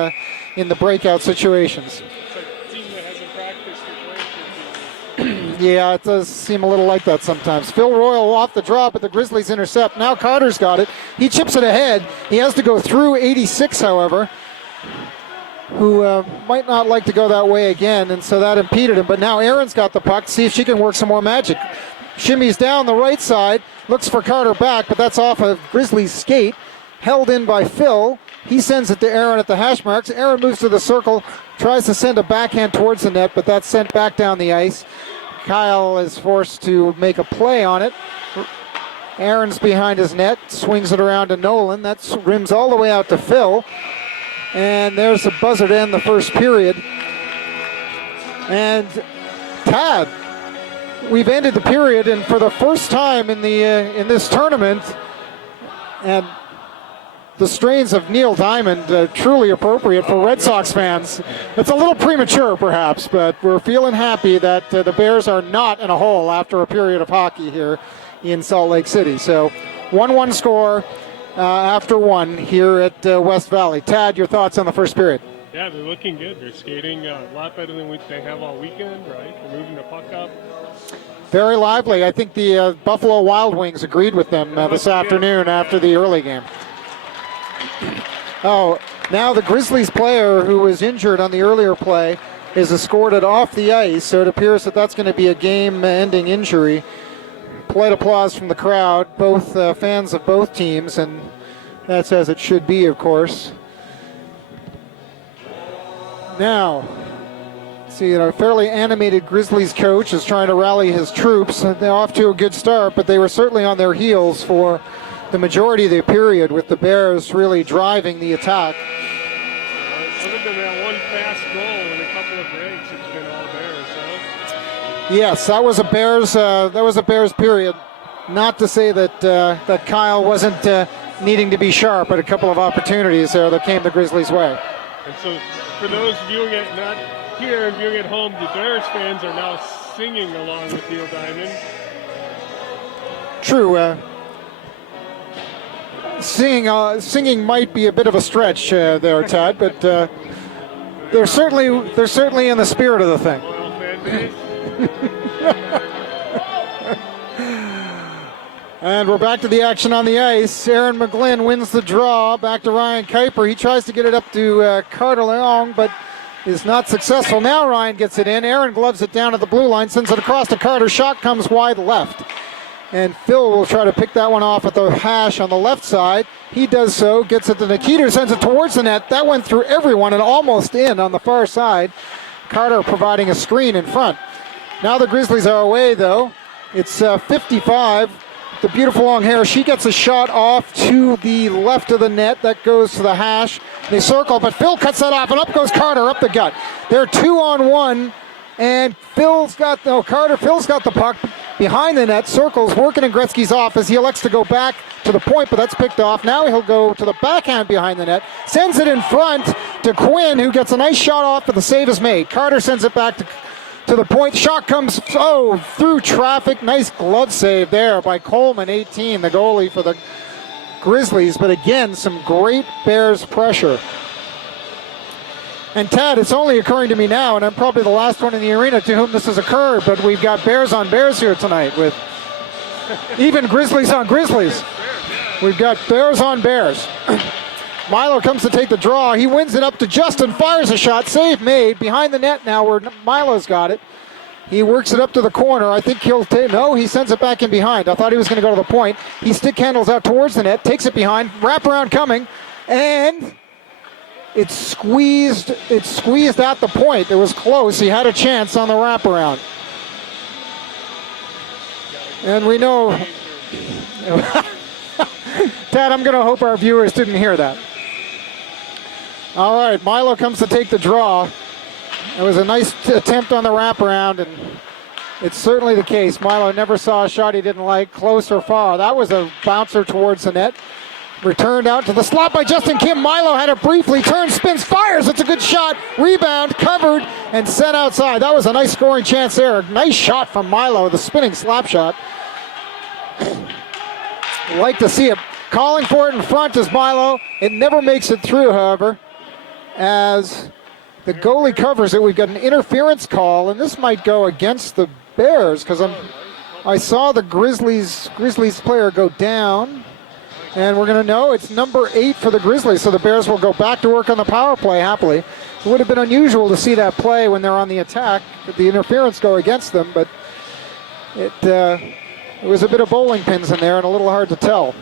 in the breakout situations. It's like that hasn't practiced the play. Yeah, it does seem a little like that sometimes. Phil Royal off the draw, but the Grizzlies intercept. Now Carter's got it. He chips it ahead. He has to go through 86, however, who might not like to go that way again, and so that impeded him. But now Aaron's got the puck. See if she can work some more magic. Shimmies down the right side, looks for Carter back, but that's off of Grizzlies' skate. Held in by Phil. He sends it to Aaron at the hash marks. Aaron moves to the circle, tries to send a backhand towards the net, but that's sent back down the ice. Kyle is forced to make a play on it. Aaron's behind his net, swings it around to Nolan. That rims all the way out to Phil. And there's the buzzer to end the first period. And Tad, we've ended the period, and for the first time in in this tournament, and the strains of Neil Diamond, truly appropriate for Red Sox fans. It's a little premature, perhaps, but we're feeling happy that the Bears are not in a hole after a period of hockey here in Salt Lake City. So 1-1 score after one here at West Valley. Tad, your thoughts on the first period? Yeah, they're looking good. They're skating a lot better than they have all weekend, right? They're moving the puck up. Very lively. I think the Buffalo Wild Wings agreed with them this afternoon after the early game. Oh, now the Grizzlies player who was injured on the earlier play is escorted off the ice, so it appears that that's going to be a game-ending injury. Polite applause from the crowd, both fans of both teams, and that's as it should be, of course. Now, see, a fairly animated Grizzlies coach is trying to rally his troops. They're off to a good start, but they were certainly on their heels for the majority of the period, with the Bears really driving the attack. Other than that one fast goal and a couple of breaks, it's been all Bears, huh? Yes, that was a Bears period. Not to say that that Kyle wasn't needing to be sharp at a couple of opportunities there that came the Grizzlies' way. And so, for those viewing it not here and viewing at home, the Bears fans are now singing along with Neil Diamond. True. Singing might be a bit of a stretch there, Todd, but they're certainly in the spirit of the thing. Loyal fan base. And we're back to the action on the ice. Aaron McGlynn wins the draw. Back to Ryan Kuiper. He tries to get it up to Carter Long, but is not successful. Now Ryan gets it in. Aaron gloves it down at the blue line, sends it across to Carter. Shot comes wide left. And Phil will try to pick that one off at the hash on the left side. He does so, gets it to Nikita, sends it towards the net. That went through everyone and almost in on the far side. Carter providing a screen in front. Now the Grizzlies are away, though. It's 55. The beautiful long hair. She gets a shot off to the left of the net. That goes to the hash. They circle, but Phil cuts that off, and up goes Carter up the gut. They're 2-on-1, and Phil's got the puck behind the net, circles, working in Gretzky's office. He elects to go back to the point, but that's picked off. Now he'll go to the backhand behind the net, sends it in front to Quinn, who gets a nice shot off, but the save is made. Carter sends it back to the point. Shot comes through traffic. Nice glove save there by Coleman, 18, the goalie for the Grizzlies. But again, some great Bears pressure. And Tad, it's only occurring to me now, and I'm probably the last one in the arena to whom this has occurred, but we've got Bears on Bears here tonight, with even Grizzlies on Grizzlies. We've got Bears on Bears. Milo comes to take the draw. He wins it up to Justin, fires a shot, save made, behind the net now where Milo's got it. He works it up to the corner. I think he'll he sends it back in behind. I thought he was going to go to the point. He stick handles out towards the net, takes it behind, wraparound coming, and it's squeezed at the point. It was close. He had a chance on the wraparound. And we know, Tad, I'm going to hope our viewers didn't hear that. All right, Milo comes to take the draw. It was a nice attempt on the wraparound, and it's certainly the case. Milo never saw a shot he didn't like, close or far. That was a bouncer towards the net. Returned out to the slot by Justin Kim. Milo had it briefly, turns, spins, fires. It's a good shot. Rebound, covered, and sent outside. That was a nice scoring chance there. Nice shot from Milo, the spinning slap shot. Like to see it. Calling for it in front is Milo. It never makes it through, however, as The goalie covers it. We've got an interference call, and this might go against the Bears because I saw the Grizzlies player go down, and we're going to know it's number 8 for the Grizzlies, so the Bears will go back to work on the power play happily. It would have been unusual to see that play when they're on the attack, the interference go against them, but it was a bit of bowling pins in there and a little hard to tell.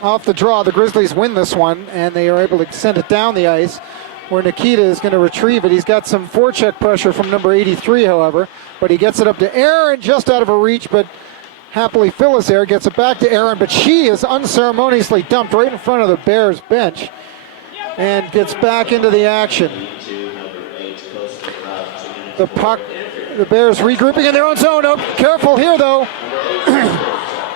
Off the draw, the Grizzlies win this one, and they are able to send it down the ice, where Nikita is going to retrieve it. He's got some forecheck pressure from number 83, however, but he gets it up to Aaron, just out of a reach, but happily Phil is there, gets it back to Aaron, but she is unceremoniously dumped right in front of the Bears bench and gets back into the action. The puck, the Bears regrouping in their own zone. Oh, careful here, though.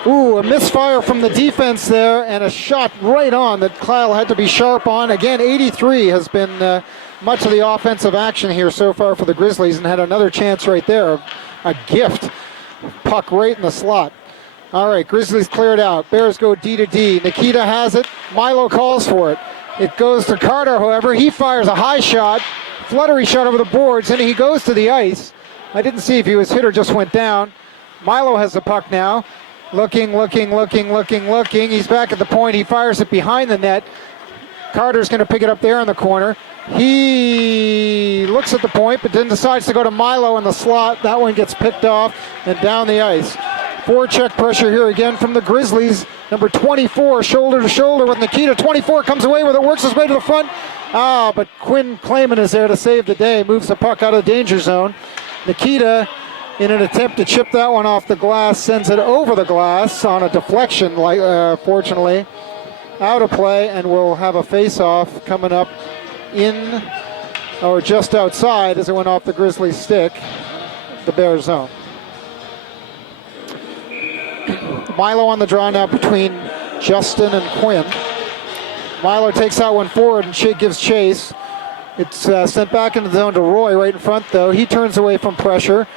Ooh, a misfire from the defense there, and a shot right on that Kyle had to be sharp on. Again, 83 has been much of the offensive action here so far for the Grizzlies, and had another chance right there. A gift. Puck right in the slot. All right, Grizzlies cleared out. Bears go D to D. Nikita has it. Milo calls for it. It goes to Carter, however. He fires a high shot, fluttery shot over the boards, and he goes to the ice. I didn't see if he was hit or just went down. Milo has the puck now. Looking. He's back at the point. He fires it behind the net. Carter's going to pick it up there in the corner. He looks at the point, but then decides to go to Milo in the slot. That one gets picked off and down the ice. Forecheck pressure here again from the Grizzlies. Number 24, shoulder to shoulder with Nikita. 24 comes away with it, works his way to the front. But Quinn Clayman is there to save the day. Moves the puck out of the danger zone. Nikita, in an attempt to chip that one off the glass, sends it over the glass on a deflection, fortunately. Out of play, and we'll have a face-off coming up in, or just outside as it went off the Grizzlies' stick, the Bears zone. Milo on the draw now between Justin and Quinn. Milo takes that one forward and gives chase. It's sent back into the zone to Roy right in front, though. He turns away from pressure.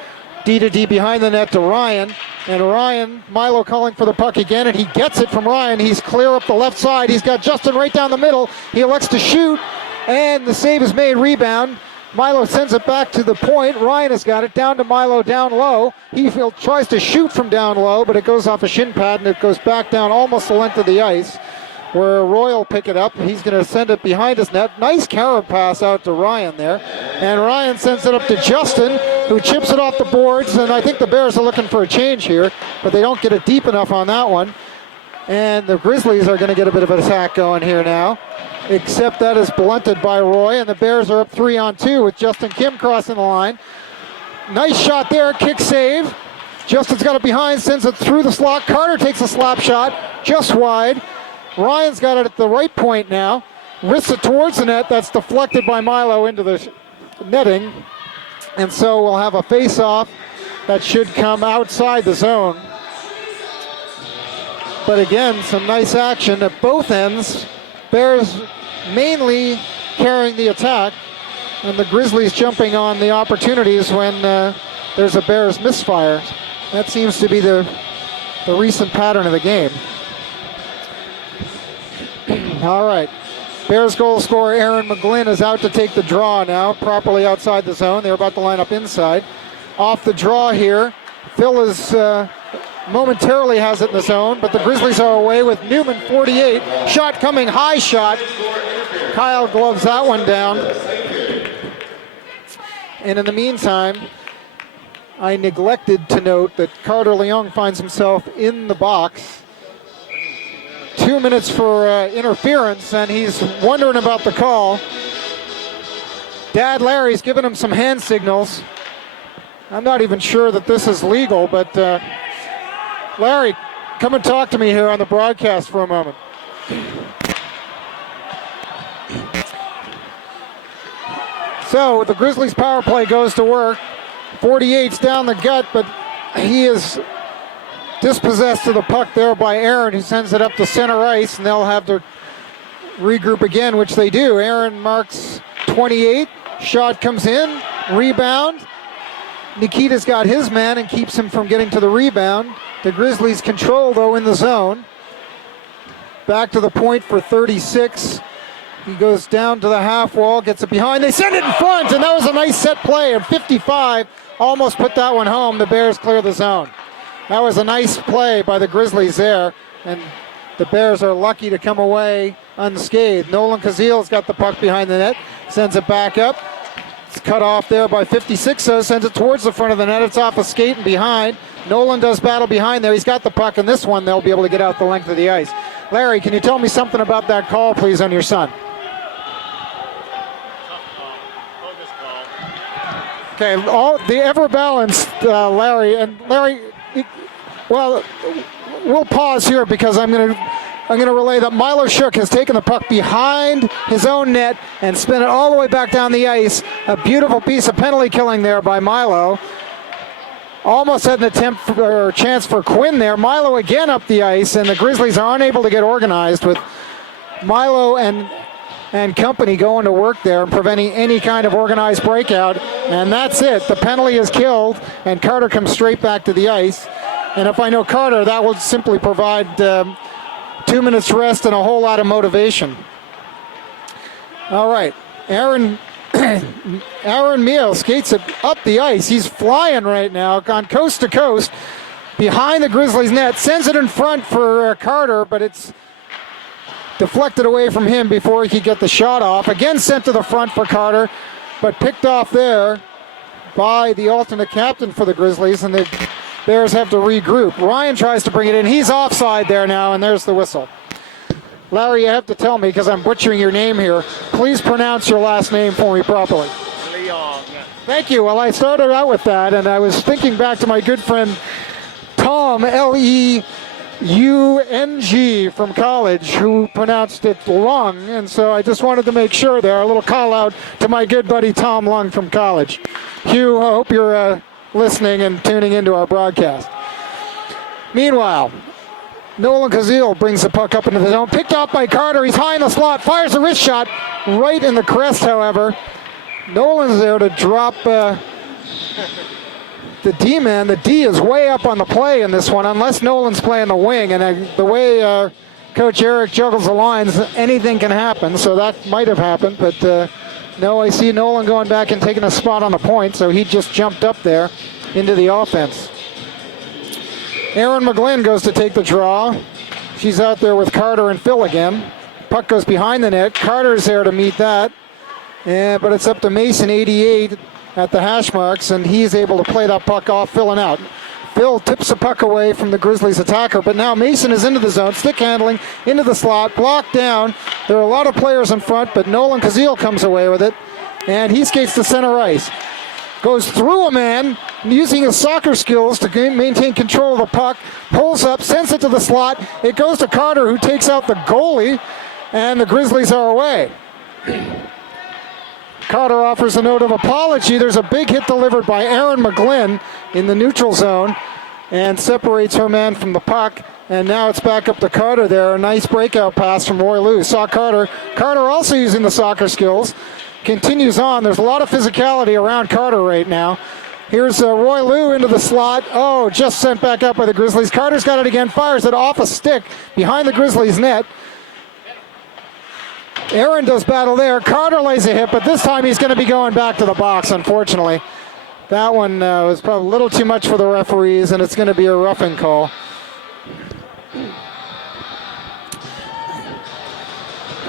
D to D behind the net to Ryan. And Ryan, Milo calling for the puck again, and he gets it from Ryan. He's clear up the left side. He's got Justin right down the middle. He elects to shoot, and the save is made. Rebound. Milo sends it back to the point. Ryan has got it down to Milo down low. He tries to shoot from down low, but it goes off a shin pad, and it goes back down almost the length of the ice, where Roy will pick it up. He's going to send it behind his net. Nice carrot pass out to Ryan there. And Ryan sends it up to Justin, who chips it off the boards. And I think the Bears are looking for a change here, but they don't get it deep enough on that one. And the Grizzlies are going to get a bit of an attack going here now, except that is blunted by Roy. And the Bears are up 3-on-2 with Justin Kim crossing the line. Nice shot there, kick save. Justin's got it behind, sends it through the slot. Carter takes a slap shot, just wide. Ryan's got it at the right point now. Wrists it towards the net. That's deflected by Milo into the netting. And so we'll have a face-off that should come outside the zone. But again, some nice action at both ends. Bears mainly carrying the attack, and the Grizzlies jumping on the opportunities when there's a Bears misfire. That seems to be the recent pattern of the game. All right, Bears goal scorer Aaron McGlynn is out to take the draw now, properly outside the zone. They're about to line up inside. Off the draw here, Phil is momentarily has it in the zone, but the Grizzlies are away with Newman, 48. Shot coming, high shot. Kyle gloves that one down. And in the meantime, I neglected to note that Carter Leung finds himself in the box. 2 minutes for interference, and he's wondering about the call. Dad Larry's giving him some hand signals. I'm not even sure that this is legal, but Larry, come and talk to me here on the broadcast for a moment. So the Grizzlies power play goes to work. 48's down the gut, but he is dispossessed of the puck there by Aaron, who sends it up to center ice, and they'll have to regroup again, which they do. Aaron marks 28. Shot comes in. Rebound. Nikita's got his man and keeps him from getting to the rebound. The Grizzlies control, though, in the zone. Back to the point for 36. He goes down to the half wall, gets it behind. They send it in front, and that was a nice set play. And 55 almost put that one home. The Bears clear the zone. That was a nice play by the Grizzlies there, and the Bears are lucky to come away unscathed. Nolan Kazil's got the puck behind the net, sends it back up. It's cut off there by 56, so sends it towards the front of the net. It's off a skate and behind. Nolan does battle behind there. He's got the puck, and this one they'll be able to get out the length of the ice. Larry, can you tell me something about that call, please, on your son? Okay, all the ever-balanced Larry, and Larry, well, we'll pause here because I'm going to relay that Milo Shook has taken the puck behind his own net and spin it all the way back down the ice. A beautiful piece of penalty killing there by Milo. Almost had an attempt or chance for Quinn there. Milo again up the ice, and the Grizzlies are unable to get organized with Milo and company going to work there and preventing any kind of organized breakout. And that's it. The penalty is killed, and Carter comes straight back to the ice. And if I know Carter, that will simply provide 2 minutes rest and a whole lot of motivation. All right, Aaron Mio skates it up the ice. He's flying right now, gone coast to coast behind the Grizzlies net, sends it in front for Carter, but it's deflected away from him before he could get the shot off. Again sent to the front for Carter, but picked off there by the alternate captain for the Grizzlies, and the Bears have to regroup. Ryan tries to bring it in. He's offside there now, and there's the whistle. Larry, you have to tell me, because I'm butchering your name here, please pronounce your last name for me properly. Leong. Thank you. Well, I started out with that, and I was thinking back to my good friend Tom, Leung, from college, who pronounced it Long, and so I just wanted to make sure there. A little call out to my good buddy Tom Long from college. Hugh, I hope you're listening and tuning into our broadcast. Meanwhile, Nolan Kazil brings the puck up into the zone, picked off by Carter. He's high in the slot, fires a wrist shot right in the crest, however. Nolan's there to drop the D-man. The D is way up on the play in this one, unless Nolan's playing the wing. And the way Coach Eric juggles the lines, anything can happen. So that might have happened. But no, I see Nolan going back and taking a spot on the point. So he just jumped up there into the offense. Aaron McGlynn goes to take the draw. She's out there with Carter and Phil again. Puck goes behind the net. Carter's there to meet that. But it's up to Mason, 88, at the hash marks, and he's able to play that puck off, filling out. Phil tips the puck away from the Grizzlies attacker, but now Mason is into the zone, stick handling, into the slot, blocked down. There are a lot of players in front, but Nolan Kazil comes away with it, and he skates to center ice. Goes through a man, using his soccer skills to maintain control of the puck, pulls up, sends it to the slot. It goes to Carter, who takes out the goalie, and the Grizzlies are away. Carter offers a note of apology. There's a big hit delivered by Aaron McGlynn in the neutral zone and separates her man from the puck. And now it's back up to Carter there. A nice breakout pass from Roy Lou. Saw Carter. Carter also using the soccer skills. Continues on. There's a lot of physicality around Carter right now. Here's Roy Lou into the slot. Oh, just sent back up by the Grizzlies. Carter's got it again. Fires it off a stick behind the Grizzlies net. Aaron does battle there. Carter lays a hit, but this time he's going to be going back to the box, unfortunately. That one was probably a little too much for the referees, and it's going to be a roughing call.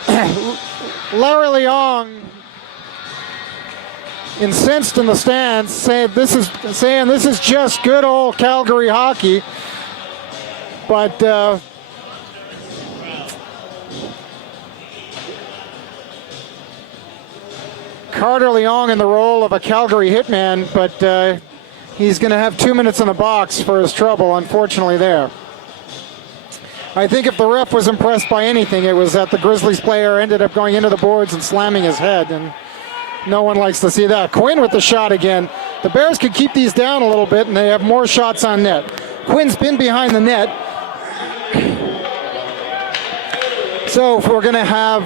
Larry Leong, incensed in the stands, saying this is just good old Calgary hockey. But Carter Leong in the role of a Calgary hitman, but he's going to have 2 minutes in the box for his trouble, unfortunately, there. I think if the ref was impressed by anything, it was that the Grizzlies player ended up going into the boards and slamming his head, and no one likes to see that. Quinn with the shot again. The Bears could keep these down a little bit, and they have more shots on net. Quinn's been behind the net. So if we're going to have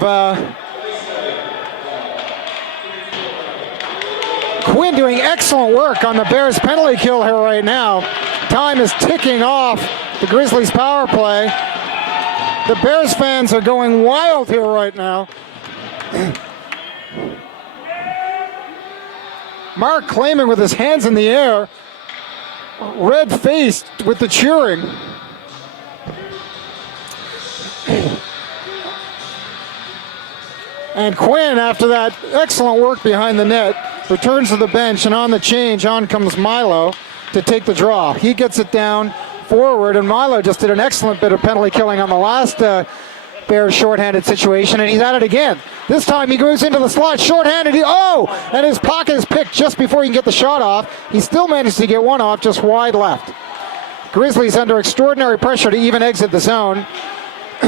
Quinn doing excellent work on the Bears penalty kill here right now. Time is ticking off the Grizzlies power play. The Bears fans are going wild here right now. Mark Clayman with his hands in the air, red-faced with the cheering. And Quinn, after that excellent work behind the net, returns to the bench, and on the change, on comes Milo to take the draw. He gets it down forward, and Milo just did an excellent bit of penalty killing on the last Bears shorthanded situation, and he's at it again. This time he goes into the slot, shorthanded, and his pocket is picked just before he can get the shot off. He still managed to get one off, just wide left. Grizzlies under extraordinary pressure to even exit the zone.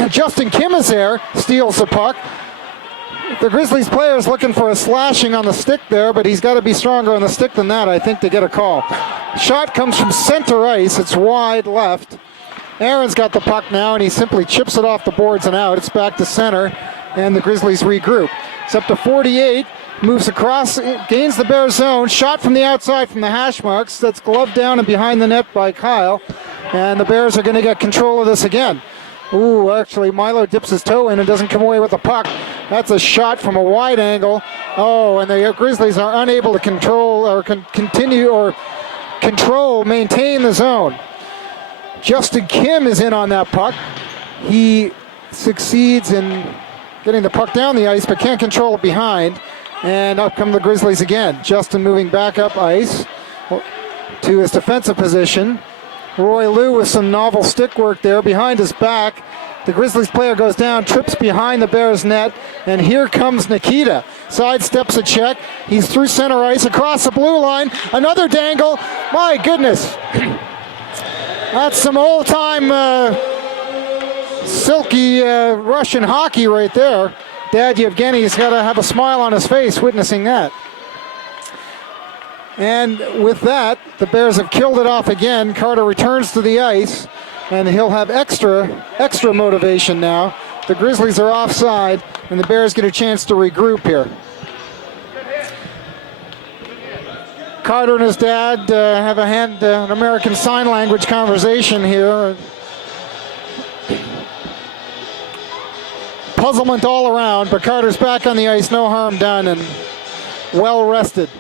Justin Kim is there, steals the puck. The Grizzlies player is looking for a slashing on the stick there, but he's got to be stronger on the stick than that, I think, to get a call. Shot comes from center ice. It's wide left. Aaron's got the puck now, and he simply chips it off the boards and out. It's back to center, and the Grizzlies regroup. It's up to 48. Moves across, gains the Bears zone. Shot from the outside from the hash marks. That's gloved down and behind the net by Kyle. And the Bears are going to get control of this again. Ooh, actually, Milo dips his toe in and doesn't come away with the puck. That's a shot from a wide angle. Oh, and the Grizzlies are unable to control or maintain the zone. Justin Kim is in on that puck. He succeeds in getting the puck down the ice, but can't control it behind. And up come the Grizzlies again. Justin moving back up ice to his defensive position. Roy Liu with some novel stick work there behind his back. The Grizzlies player goes down, trips behind the Bears net, and here comes Nikita. Sidesteps a check. He's through center ice, across the blue line. Another dangle. My goodness. That's some old-time silky Russian hockey right there. Dad Yevgeny's got to have a smile on his face witnessing that. And with that, the Bears have killed it off again. Carter returns to the ice, and he'll have extra motivation now. The Grizzlies are offside, and the Bears get a chance to regroup here. Carter and his dad have an American Sign Language conversation here. Puzzlement all around, but Carter's back on the ice, no harm done, and well rested.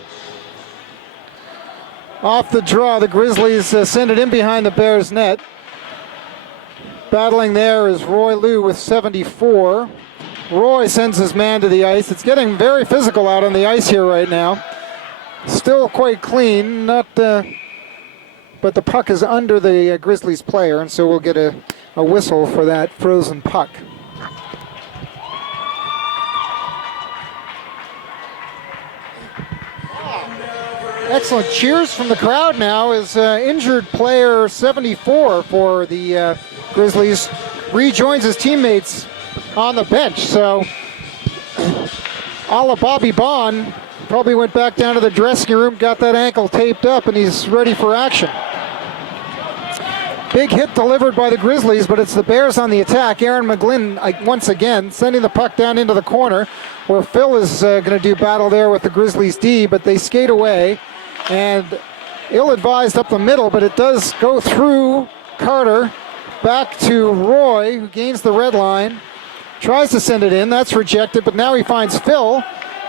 Off the draw, the Grizzlies send it in behind the Bears net. Battling there is Roy Liu with 74. Roy sends his man to the ice. It's getting very physical out on the ice here right now. Still quite clean, but the puck is under the Grizzlies player, and so we'll get a whistle for that frozen puck. Excellent cheers from the crowd now as injured player 74 for the Grizzlies rejoins his teammates on the bench. So, a la Bobby Bond, probably went back down to the dressing room, got that ankle taped up, and he's ready for action. Big hit delivered by the Grizzlies, but it's the Bears on the attack. Aaron McGlynn once again sending the puck down into the corner, where Phil is going to do battle there with the Grizzlies D, but they skate away. And ill-advised up the middle, but it does go through Carter, back to Roy, who gains the red line, tries to send it in, that's rejected, but now he finds Phil,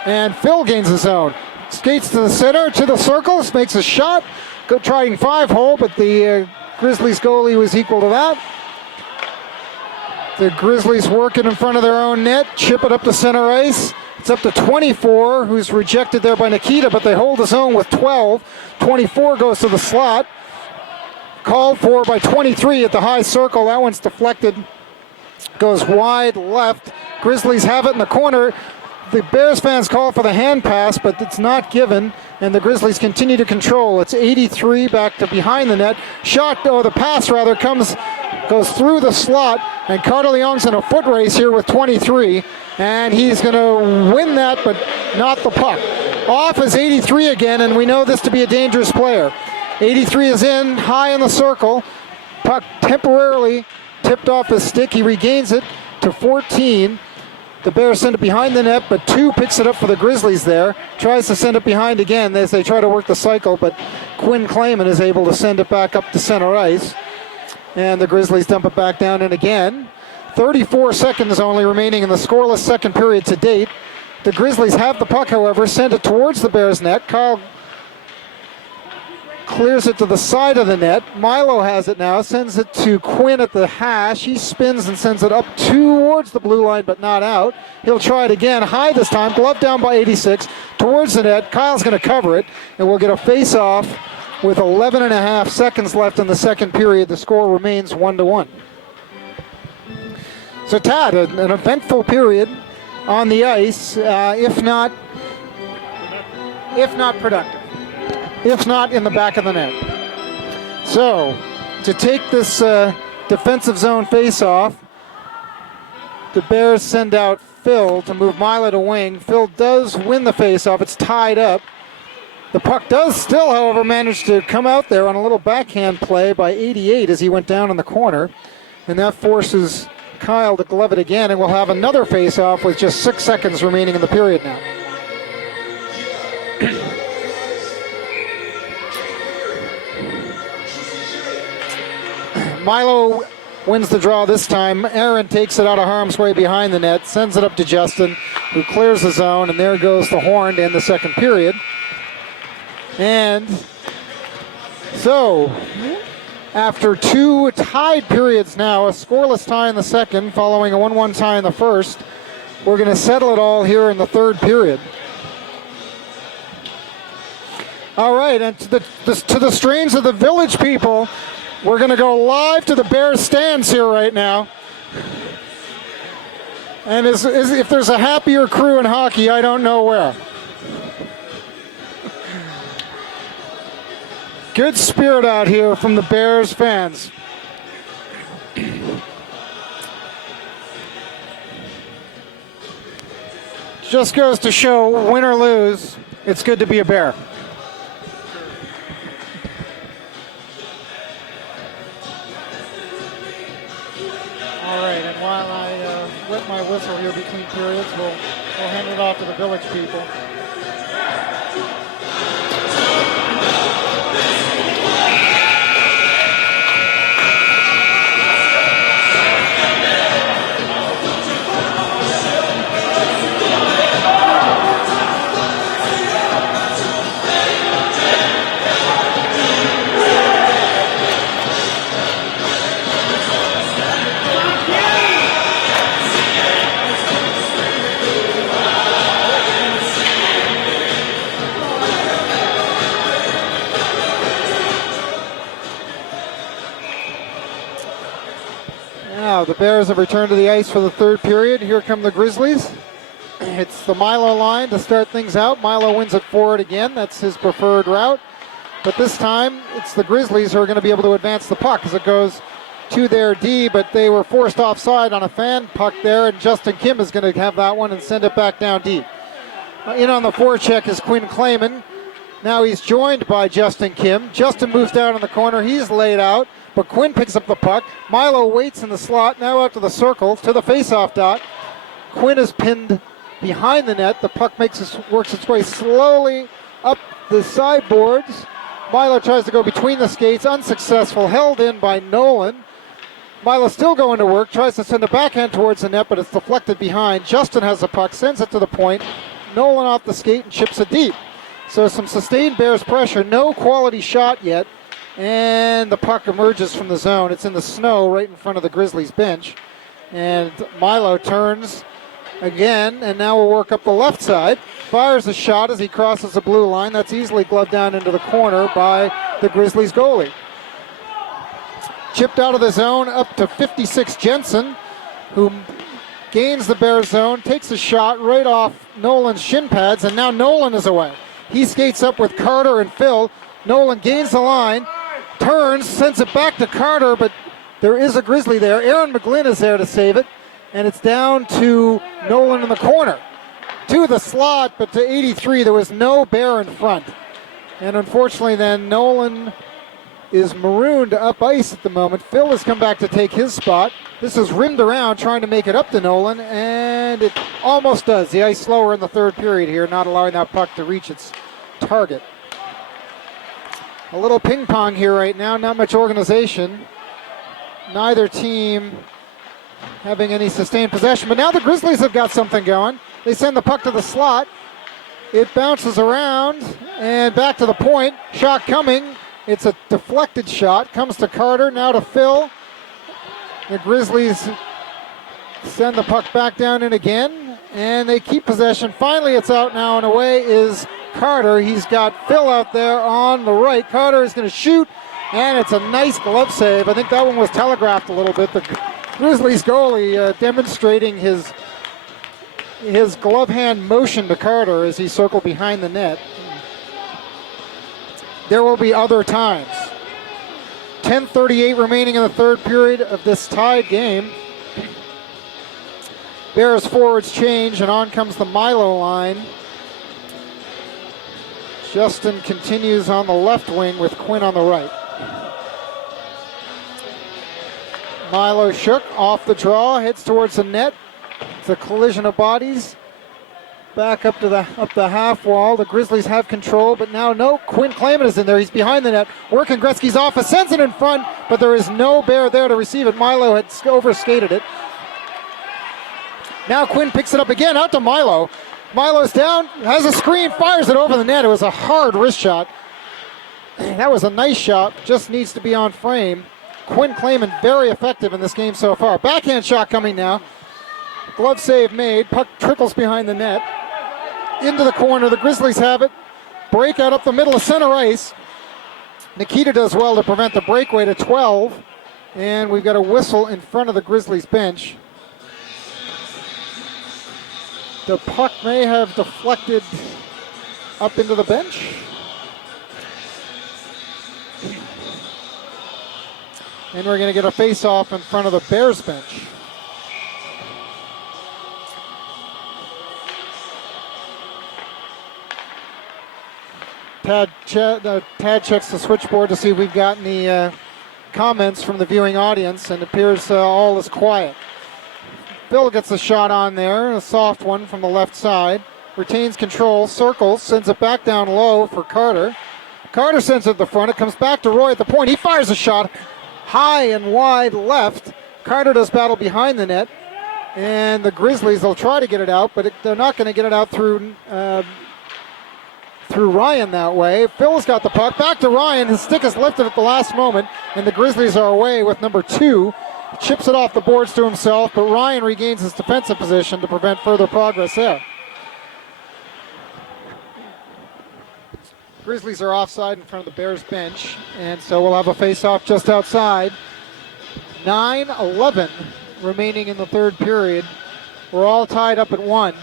and Phil gains the zone. Skates to the center, to the circles, makes a shot, trying 5-hole, but the Grizzlies goalie was equal to that. The Grizzlies working in front of their own net, chip it up to center ice. It's up to 24, who's rejected there by Nikita, but they hold the zone with 12. 24 goes to the slot. Called for by 23 at the high circle. That one's deflected. Goes wide left. Grizzlies have it in the corner. The Bears fans call for the hand pass, but it's not given, and the Grizzlies continue to control. It's 83 back to behind the net. The pass rather, goes through the slot, and Carter Leong's in a foot race here with 23, and he's going to win that, but not the puck. Off is 83 again, and we know this to be a dangerous player. 83 is in, high in the circle. Puck temporarily tipped off his stick. He regains it to 14. The Bears send it behind the net, but 2 picks it up for the Grizzlies there. Tries to send it behind again as they try to work the cycle, but Quinn Clayman is able to send it back up to center ice. And the Grizzlies dump it back down in again. 34 seconds only remaining in the scoreless second period to date. The Grizzlies have the puck, however, send it towards the Bears net. Kyle clears it to the side of the net. Milo has it now, sends it to Quinn at the hash. He spins and sends it up towards the blue line, but not out. He'll try it again, high this time, glove down by 86, towards the net. Kyle's going to cover it, and we'll get a face-off with 11 and a half seconds left in the second period. The score remains 1-1. So Tad, an eventful period on the ice, if not productive. If not in the back of the net. So, to take this defensive zone face-off, the Bears send out Phil to move Milo to wing. Phil does win the face-off. It's tied up. The puck does still, however, manage to come out there on a little backhand play by 88 as he went down in the corner. And that forces Kyle to glove it again, and we'll have another face-off with just 6 seconds remaining in the period now. Milo wins the draw this time. Aaron takes it out of harm's way behind the net, sends it up to Justin, who clears the zone, and there goes the horn to end the second period. And so, after 2 tied periods now, a scoreless tie in the second, following a 1-1 tie in the first, we're going to settle it all here in the third period. All right, and to the strains of the Village people, we're going to go live to the Bears stands here right now. And if there's a happier crew in hockey, I don't know where. Good spirit out here from the Bears fans. Just goes to show, win or lose, it's good to be a Bear. All right, and while I wet my whistle here between periods, we'll hand it off to the Village people. Now the Bears have returned to the ice for the third period. Here come the Grizzlies. It's the Milo line to start things out. Milo wins it forward again. That's his preferred route. But this time, it's the Grizzlies who are going to be able to advance the puck as it goes to their D, but they were forced offside on a fan puck there, and Justin Kim is going to have that one and send it back down deep. In on the forecheck is Quinn Clayman. Now he's joined by Justin Kim. Justin moves down in the corner. He's laid out, but Quinn picks up the puck. Milo waits in the slot, now out to the circle, to the faceoff dot. Quinn is pinned behind the net. The puck works its way slowly up the sideboards. Milo tries to go between the skates, unsuccessful, held in by Nolan. Milo still going to work, tries to send a backhand towards the net, but it's deflected behind. Justin has the puck, sends it to the point. Nolan off the skate and chips it deep. So some sustained Bears pressure, no quality shot yet, and the puck emerges from the zone. It's in the snow right in front of the Grizzlies bench. And Milo turns again, and now we'll work up the left side. Fires a shot as he crosses the blue line. That's easily gloved down into the corner by the Grizzlies goalie. Chipped out of the zone up to 56 Jensen, who gains the Bears zone, takes a shot right off Nolan's shin pads, and now Nolan is away. He skates up with Carter and Phil. Nolan gains the line, turns, sends it back to Carter, but there is a Grizzly there. Aaron McGlynn is there to save it, and it's down to Nolan in the corner. To the slot, but to 83, there was no Bear in front. And unfortunately then, Nolan is marooned up ice at the moment. Phil has come back to take his spot. This is rimmed around, trying to make it up to Nolan, and it almost does. The ice slower in the third period here, not allowing that puck to reach its target. A little ping pong here right now, not much organization. Neither team having any sustained possession, but now the Grizzlies have got something going. They send the puck to the slot. It bounces around and back to the point. Shot coming. It's a deflected shot. Comes to Carter, now to Phil. The Grizzlies send the puck back down in again, and they keep possession. Finally, it's out now, and away is Carter. He's got Phil out there on the right. Carter is going to shoot, and it's a nice glove save. I think that one was telegraphed a little bit. The Grizzlies goalie demonstrating his glove hand motion to Carter as he circled behind the net. There will be other times. 10:38 remaining in the third period of this tied game. Bears forwards change, and on comes the Milo line. Justin continues on the left wing with Quinn on the right. Milo shook off the draw, heads towards the net. It's a collision of bodies. Back up the half wall. The Grizzlies have control, but now no. Quinn Clayman is in there. He's behind the net. Working Gretzky's office, sends it in front, but there is no Bear there to receive it. Milo had overskated it. Now Quinn picks it up again, out to Milo. Milo's down, has a screen, fires it over the net. It was a hard wrist shot. That was a nice shot, just needs to be on frame. Quinn Clayman very effective in this game so far. Backhand shot coming now. Glove save made, puck trickles behind the net. Into the corner, the Grizzlies have it. Breakout up the middle of center ice. Nikita does well to prevent the breakaway to 12. And we've got a whistle in front of the Grizzlies bench. The puck may have deflected up into the bench. And we're going to get a face-off in front of the Bears bench. Tad checks the switchboard to see if we've got any comments from the viewing audience, and it appears all is quiet. Phil gets a shot on there, a soft one from the left side. Retains control, circles, sends it back down low for Carter. Carter sends it to the front. It comes back to Roy at the point. He fires a shot high and wide left. Carter does battle behind the net, and the Grizzlies will try to get it out, but they're not going to get it out through Ryan that way. Phil's got the puck. Back to Ryan. His stick is lifted at the last moment, and the Grizzlies are away with number 2. Chips it off the boards to himself, but Ryan regains his defensive position to prevent further progress there. Grizzlies are offside in front of the Bears bench, and so we'll have a face-off just outside. 9:11 remaining in the third period. We're all tied up at 1.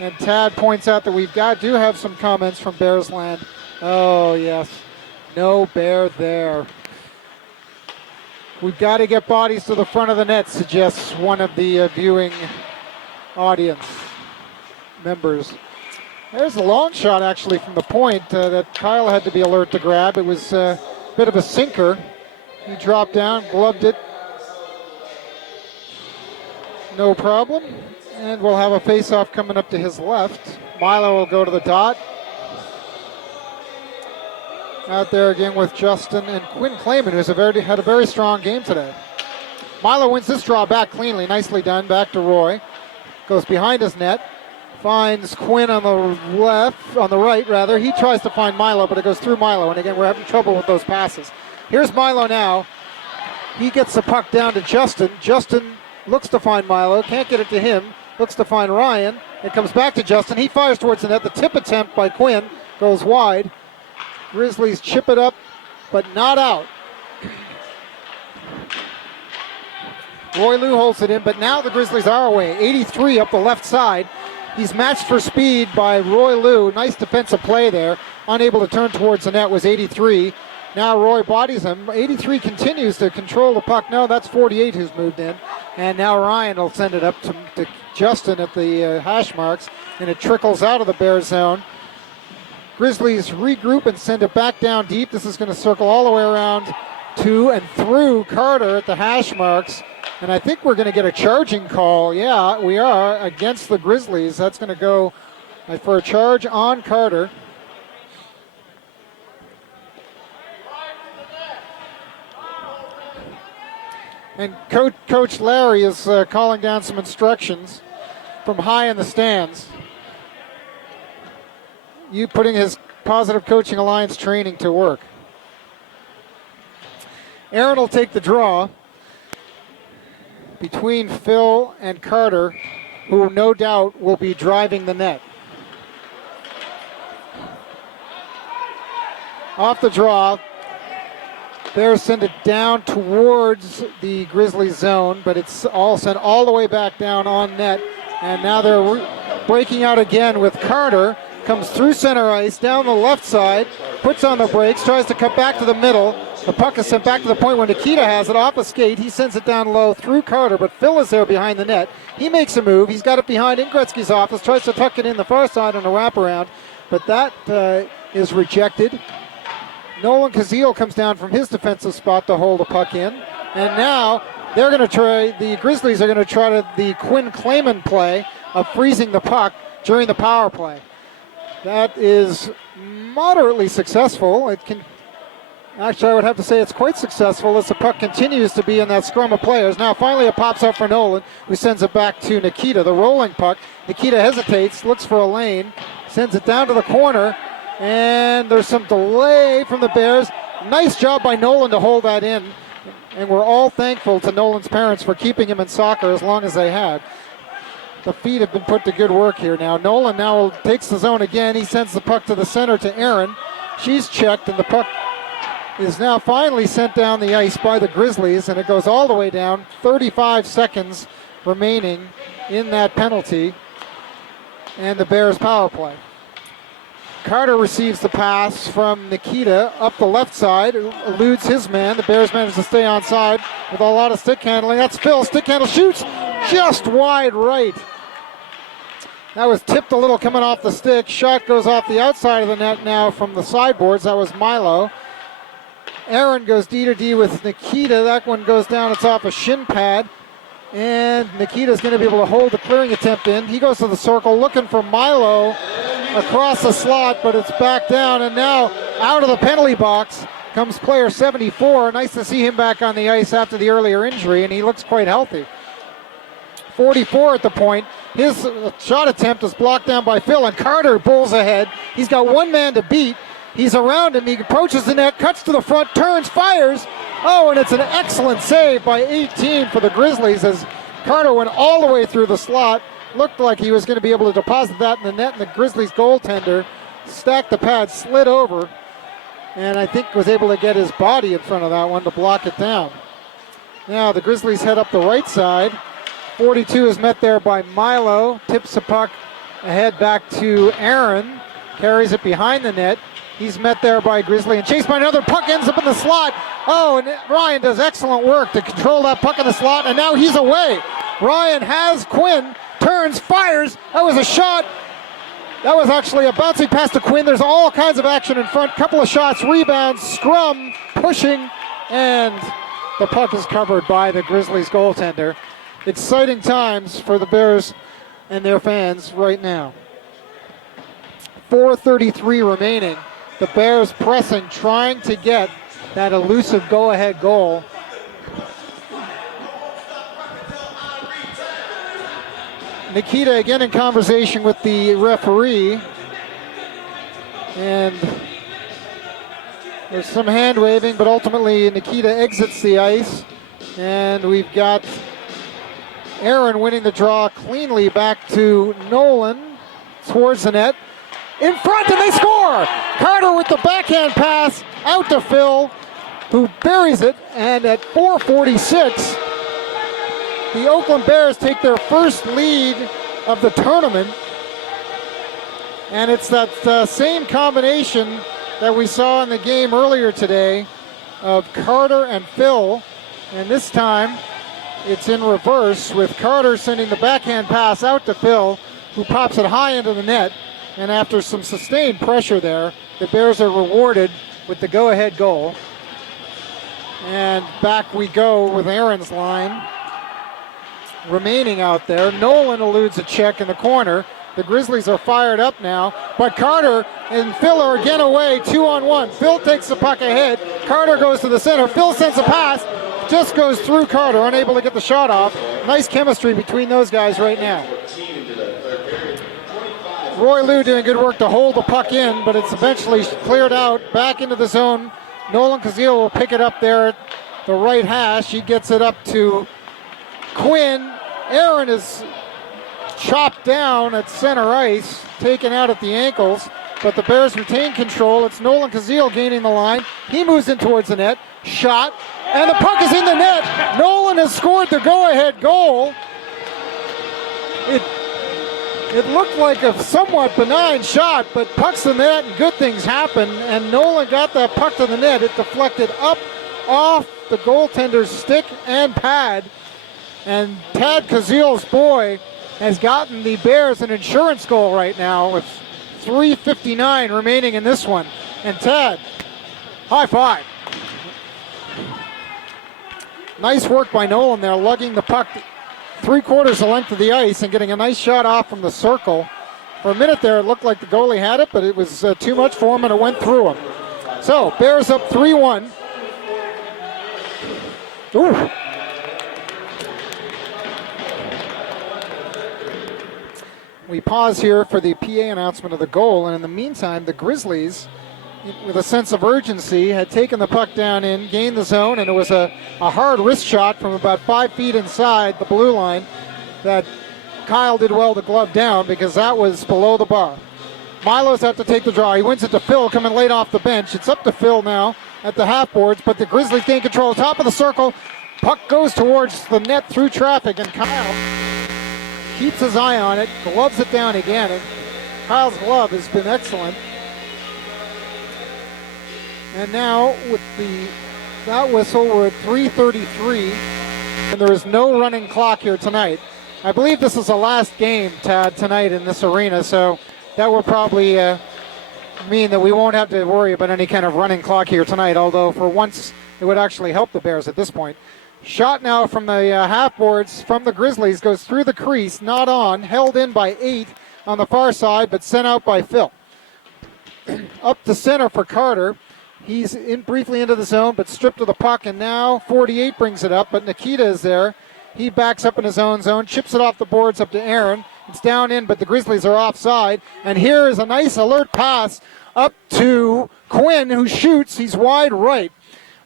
And Tad points out that do have some comments from Bears land. Oh, yes. No Bear there. We've got to get bodies to the front of the net, suggests one of the viewing audience members. There's a long shot, actually, from the point that Kyle had to be alert to grab. It was a bit of a sinker. He dropped down, gloved it. No problem. And we'll have a face-off coming up to his left. Milo will go to the dot. Out there again with Justin and Quinn Clayman, who's had a very strong game today. Milo wins this draw back cleanly. Nicely done. Back to Roy. Goes behind his net. Finds Quinn on the right rather. He tries to find Milo, but it goes through Milo. And again, we're having trouble with those passes. Here's Milo now. He gets the puck down to Justin. Justin looks to find Milo. Can't get it to him. Looks to find Ryan. It comes back to Justin. He fires towards the net. The tip attempt by Quinn goes wide. Grizzlies chip it up, but not out. Roy Lou holds it in, but now the Grizzlies are away. 83 up the left side. He's matched for speed by Roy Lou. Nice defensive play there. Unable to turn towards the net was 83. Now Roy bodies him. 83 continues to control the puck. No, that's 48 who's moved in. And now Ryan will send it up to Justin at the hash marks, and it trickles out of the Bears zone. Grizzlies regroup and send it back down deep. This is going to circle all the way around to and through Carter at the hash marks. And I think we're going to get a charging call. Yeah, we are, against the Grizzlies. That's going to go for a charge on Carter. And Coach Larry is calling down some instructions. from high in the stands. You putting his Positive Coaching Alliance training to work. Aaron will take the draw between Phil and Carter, who no doubt will be driving the net. Off the draw, Bears send it down towards the Grizzlies zone, but it's all sent all the way back down on net. And now they're breaking out again with Carter. Comes through center ice, down the left side, puts on the brakes, tries to cut back to the middle. The puck is sent back to the point where Nikita has it off a skate. He sends it down low through Carter, but Phil is there behind the net. He makes a move. He's got it behind in Gretzky's office, tries to tuck it in the far side on a wraparound, but that is rejected. Nolan Kazil comes down from his defensive spot to hold the puck in. And now they're going to try, the Grizzlies are going to try the Quinn Clayman play of freezing the puck during the power play. That is moderately successful. Actually, I would have to say it's quite successful as the puck continues to be in that scrum of players. Now finally it pops up for Nolan, who sends it back to Nikita, the rolling puck. Nikita hesitates, looks for a lane, sends it down to the corner, and there's some delay from the Bears. Nice job by Nolan to hold that in, and we're all thankful to Nolan's parents for keeping him in soccer as long as they had. The feet have been put to good work here now. Nolan now takes the zone again. He sends the puck to the center to Aaron. She's checked, and the puck is now finally sent down the ice by the Grizzlies, and it goes all the way down. 35 seconds remaining in that penalty, and the Bears power play. Carter receives the pass from Nikita up the left side, eludes his man. The Bears manage to stay onside with a lot of stick handling. That's Phil. Stick handle, shoots just wide right. That was tipped a little coming off the stick. Shot goes off the outside of the net now from the sideboards. That was Milo. Aaron goes D to D with Nikita. That one goes down. It's off a shin pad. And Nikita's going to be able to hold the clearing attempt in. He goes to the circle looking for Milo across the slot, but it's back down. And now out of the penalty box comes player 74. Nice to see him back on the ice after the earlier injury, and he looks quite healthy. 44 at the point. His shot attempt is blocked down by Phil, and Carter bulls ahead. He's got one man to beat. He's around him. He approaches the net, cuts to the front, turns, fires. Oh, and it's an excellent save by 18 for the Grizzlies as Carter went all the way through the slot. Looked like he was going to be able to deposit that in the net, and the Grizzlies goaltender stacked the pad, slid over, and I think was able to get his body in front of that one to block it down. Now the Grizzlies head up the right side. 42 is met there by Milo, tips the puck ahead back to Aaron, carries it behind the net. He's met there by Grizzly and chased by another. Puck ends up in the slot. Oh, and Ryan does excellent work to control that puck in the slot, and now he's away. Ryan has Quinn, turns, fires. That was a shot. That was actually a bouncing pass to Quinn. There's all kinds of action in front. Couple of shots, rebounds, scrum, pushing, and the puck is covered by the Grizzlies goaltender. Exciting times for the Bears and their fans right now. 4:33 remaining. The Bears pressing, trying to get that elusive go-ahead goal. Nikita again in conversation with the referee. And there's some hand waving, but ultimately Nikita exits the ice. And we've got Aaron winning the draw cleanly back to Nolan towards the net. In front, and they score! Carter with the backhand pass out to Phil, who buries it. And at 4:46, the Oakland Bears take their first lead of the tournament. And it's that same combination that we saw in the game earlier today of Carter and Phil. And this time, it's in reverse with Carter sending the backhand pass out to Phil, who pops it high into the net. And after some sustained pressure there, the Bears are rewarded with the go-ahead goal. And back we go with Aaron's line remaining out there. Nolan eludes a check in the corner. The Grizzlies are fired up now, but Carter and Phil are again away, 2-on-1. Phil takes the puck ahead. Carter goes to the center. Phil sends a pass, just goes through Carter, unable to get the shot off. Nice chemistry between those guys right now. Roy Liu doing good work to hold the puck in, but it's eventually cleared out back into the zone. Nolan Kazil will pick it up there at the right hash. He gets it up to Quinn. Aaron is chopped down at center ice, taken out at the ankles, but the Bears retain control. It's Nolan Kazil gaining the line. He moves in towards the net. Shot, and the puck is in the net. Nolan has scored the go-ahead goal. It looked like a somewhat benign shot, but puck's in the net and good things happen, and Nolan got that puck to the net. It deflected up off the goaltender's stick and pad, and Tad Kazil's boy has gotten the Bears an insurance goal right now with 3:59 remaining in this one. And Tad, high five. Nice work by Nolan there, lugging the puck 3/4 the length of the ice and getting a nice shot off from the circle. For a minute there, it looked like the goalie had it, but it was too much for him and it went through him. So, Bears up 3-1. Ooh. We pause here for the PA announcement of the goal, and in the meantime, the Grizzlies, with a sense of urgency, had taken the puck down in, gained the zone, and it was a hard wrist shot from about 5 feet inside the blue line that Kyle did well to glove down because that was below the bar. Milo's out to take the draw. He wins it to Phil, coming late off the bench. It's up to Phil now at the half boards, but the Grizzlies gain control. Top of the circle, puck goes towards the net through traffic, and Kyle keeps his eye on it, gloves it down again, and Kyle's glove has been excellent. And now with that whistle, we're at 3:33, and there is no running clock here tonight. I believe this is the last game, Tad, tonight in this arena, so that will probably mean that we won't have to worry about any kind of running clock here tonight, although for once it would actually help the Bears at this point. Shot now from the half boards from the Grizzlies, goes through the crease, not on, held in by 8 on the far side, but sent out by Phil. Up to center for Carter. He's in briefly into the zone, but stripped of the puck, and now 48 brings it up, but Nikita is there. He backs up in his own zone, chips it off the boards up to Aaron. It's down in, but the Grizzlies are offside, and here is a nice alert pass up to Quinn, who shoots. He's wide right.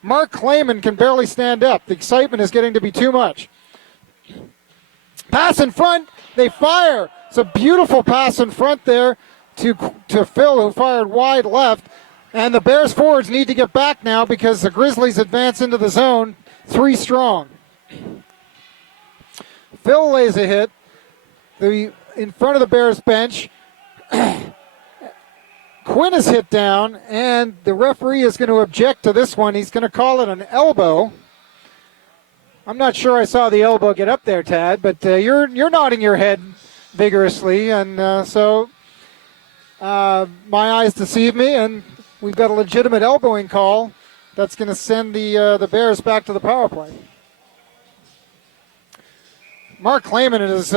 Mark Clayman can barely stand up. The excitement is getting to be too much. Pass in front, they fire. It's a beautiful pass in front there to Phil, who fired wide left. And the Bears forwards need to get back now because the Grizzlies advance into the zone 3 strong. Phil lays a hit in front of the Bears bench. Quinn is hit down, and the referee is going to object to this one. He's going to call it an elbow. I'm not sure I saw the elbow get up there, Tad, but you're nodding your head vigorously, and so my eyes deceive me, and we've got a legitimate elbowing call that's going to send the Bears back to the power play. Mark Clayman is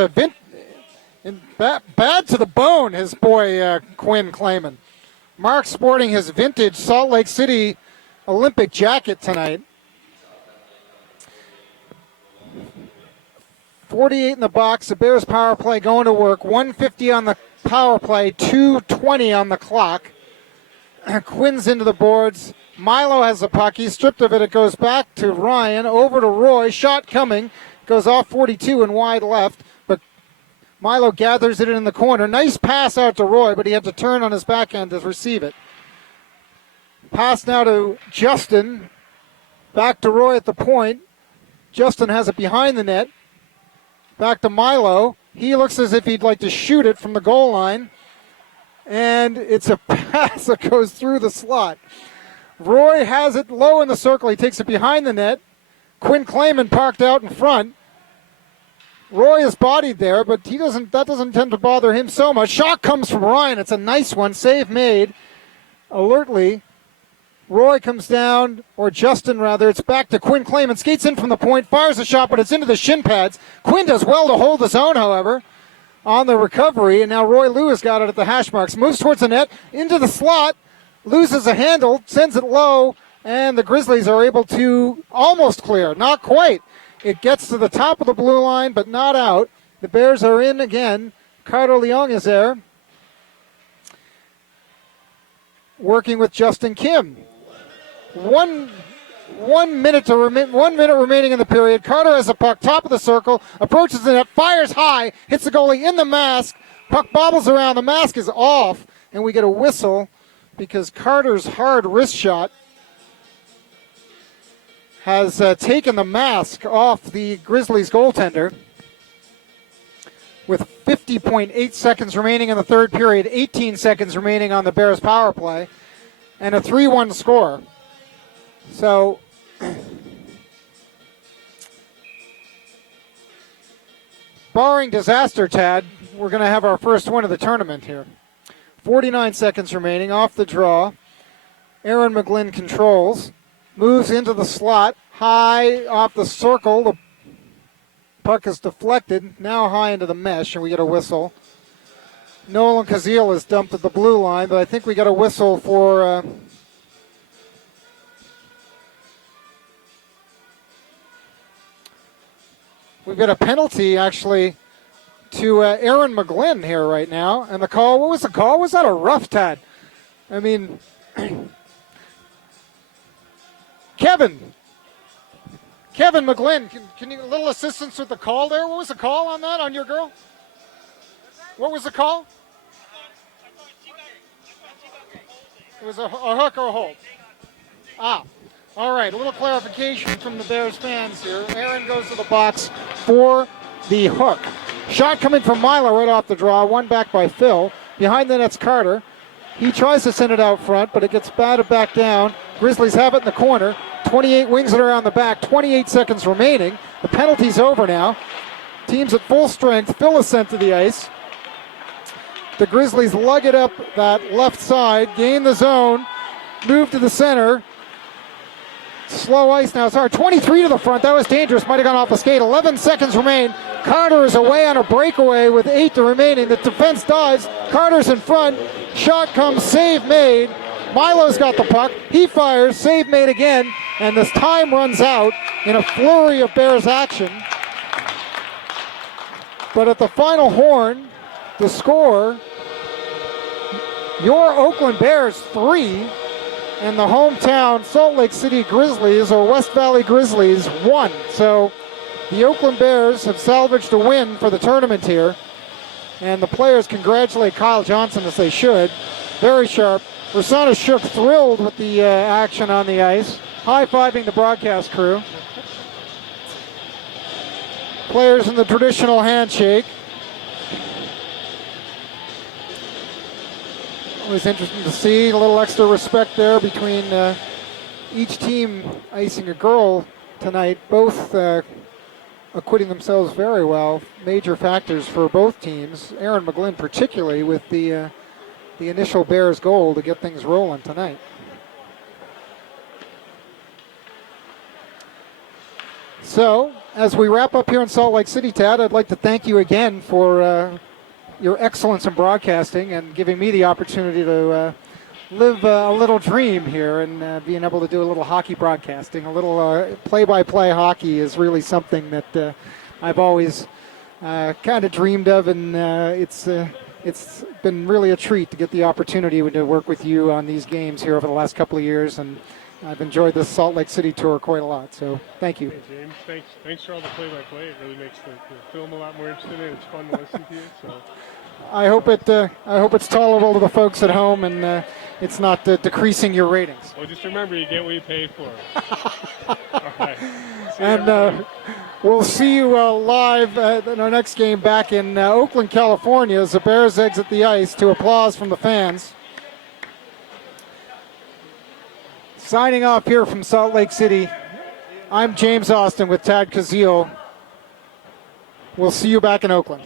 bad to the bone, his boy Quinn Clayman. Mark sporting his vintage Salt Lake City Olympic jacket tonight. 48 in the box, the Bears power play going to work. 150 on the power play, 2:20 on the clock. Quinn's into the boards. Milo has the puck. He's stripped of it. It goes back to Ryan, over to Roy. Shot coming. Goes off 42 and wide left. But Milo gathers it in the corner. Nice pass out to Roy, but he had to turn on his backhand to receive it. Pass now to Justin. Back to Roy at the point. Justin has it behind the net. Back to Milo. He looks as if he'd like to shoot it from the goal line. And it's a pass that goes through the slot. Roy has it low in the circle. He takes it behind the net. Quinn Clayman parked out in front. Roy is bodied there, but that doesn't tend to bother him so much. Shot comes from Ryan. It's a nice one. Save made. Alertly. Roy comes down, or Justin rather. It's back to Quinn Clayman. Skates in from the point. Fires a shot, but it's into the shin pads. Quinn does well to hold the zone, however, on the recovery. And now Roy Lewis got it at the hash marks. Moves towards the net. Into the slot. Loses a handle. Sends it low. And the Grizzlies are able to almost clear. Not quite. It gets to the top of the blue line, but not out. The Bears are in again. Carter Leong is there. working with Justin Kim. 1 minute remaining in the period. Carter has the puck, top of the circle, approaches the net, fires high, hits the goalie in the mask. Puck bobbles around, the mask is off, and we get a whistle because Carter's hard wrist shot has taken the mask off the Grizzlies goaltender. With 50.8 seconds remaining in the third period, 18 seconds remaining on the Bears power play, and a 3-1 score. So, barring disaster, Tad, we're going to have our first win of the tournament here. 49 seconds remaining, off the draw. Aaron McGlynn controls, moves into the slot, high off the circle. The puck is deflected, now high into the mesh, and we get a whistle. Nolan Kazil is dumped at the blue line, but I think we got a whistle for... we've got a penalty, actually, to Aaron McGlynn here right now. And the call, what was the call? Was that a rough, Tad? I mean, Kevin McGlynn, can you, a little assistance with the call there? What was the call on that, on your girl? What was the call? It was a hook or a hold. All right, a little clarification from the Bears fans here. Aaron goes to the box for the hook. Shot coming from Milo right off the draw, one back by Phil. Behind the net's Carter. He tries to send it out front, but it gets batted back down. Grizzlies have it in the corner. 28 wings it around the back, 28 seconds remaining. The penalty's over now. Team's at full strength. Phil is sent to the ice. The Grizzlies lug it up that left side, gain the zone, move to the center. Slow ice now. Sorry, 23 to the front. That was dangerous. Might have gone off the skate. 11 seconds remain. Carter is away on a breakaway with 8 to remaining. The defense dives. Carter's in front. Shot comes. Save made. Milo's got the puck. He fires. Save made again. And this time runs out in a flurry of Bears action. But at the final horn, the score, your Oakland Bears 3 and the hometown Salt Lake City Grizzlies, or West Valley Grizzlies, 1. So the Oakland Bears have salvaged a win for the tournament here. And the players congratulate Kyle Johnson, as they should. Very sharp. Rosanna Shook thrilled with the action on the ice. High-fiving the broadcast crew. Players in the traditional handshake. Always interesting to see. A little extra respect there between each team icing a girl tonight. Both acquitting themselves very well. Major factors for both teams. Aaron McGlynn particularly with the initial Bears goal to get things rolling tonight. So, as we wrap up here in Salt Lake City, Tad, I'd like to thank you again for your excellence in broadcasting and giving me the opportunity to live a little dream here and being able to do a little hockey broadcasting. A little play-by-play hockey is really something that I've always kind of dreamed of, and it's been really a treat to get the opportunity to work with you on these games here over the last couple of years, and I've enjoyed this Salt Lake City tour quite a lot, so thank you. Hey, James, thanks for all the play-by-play. It really makes the film a lot more interesting, and it's fun to listen to you. So I hope it's tolerable to the folks at home, and it's not decreasing your ratings. Well, just remember, you get what you pay for. All right. And we'll see you live in our next game back in Oakland, California, as the Bears exit the ice to applause from the fans. Signing off here from Salt Lake City, I'm James Austin with Tad Kazil. We'll see you back in Oakland.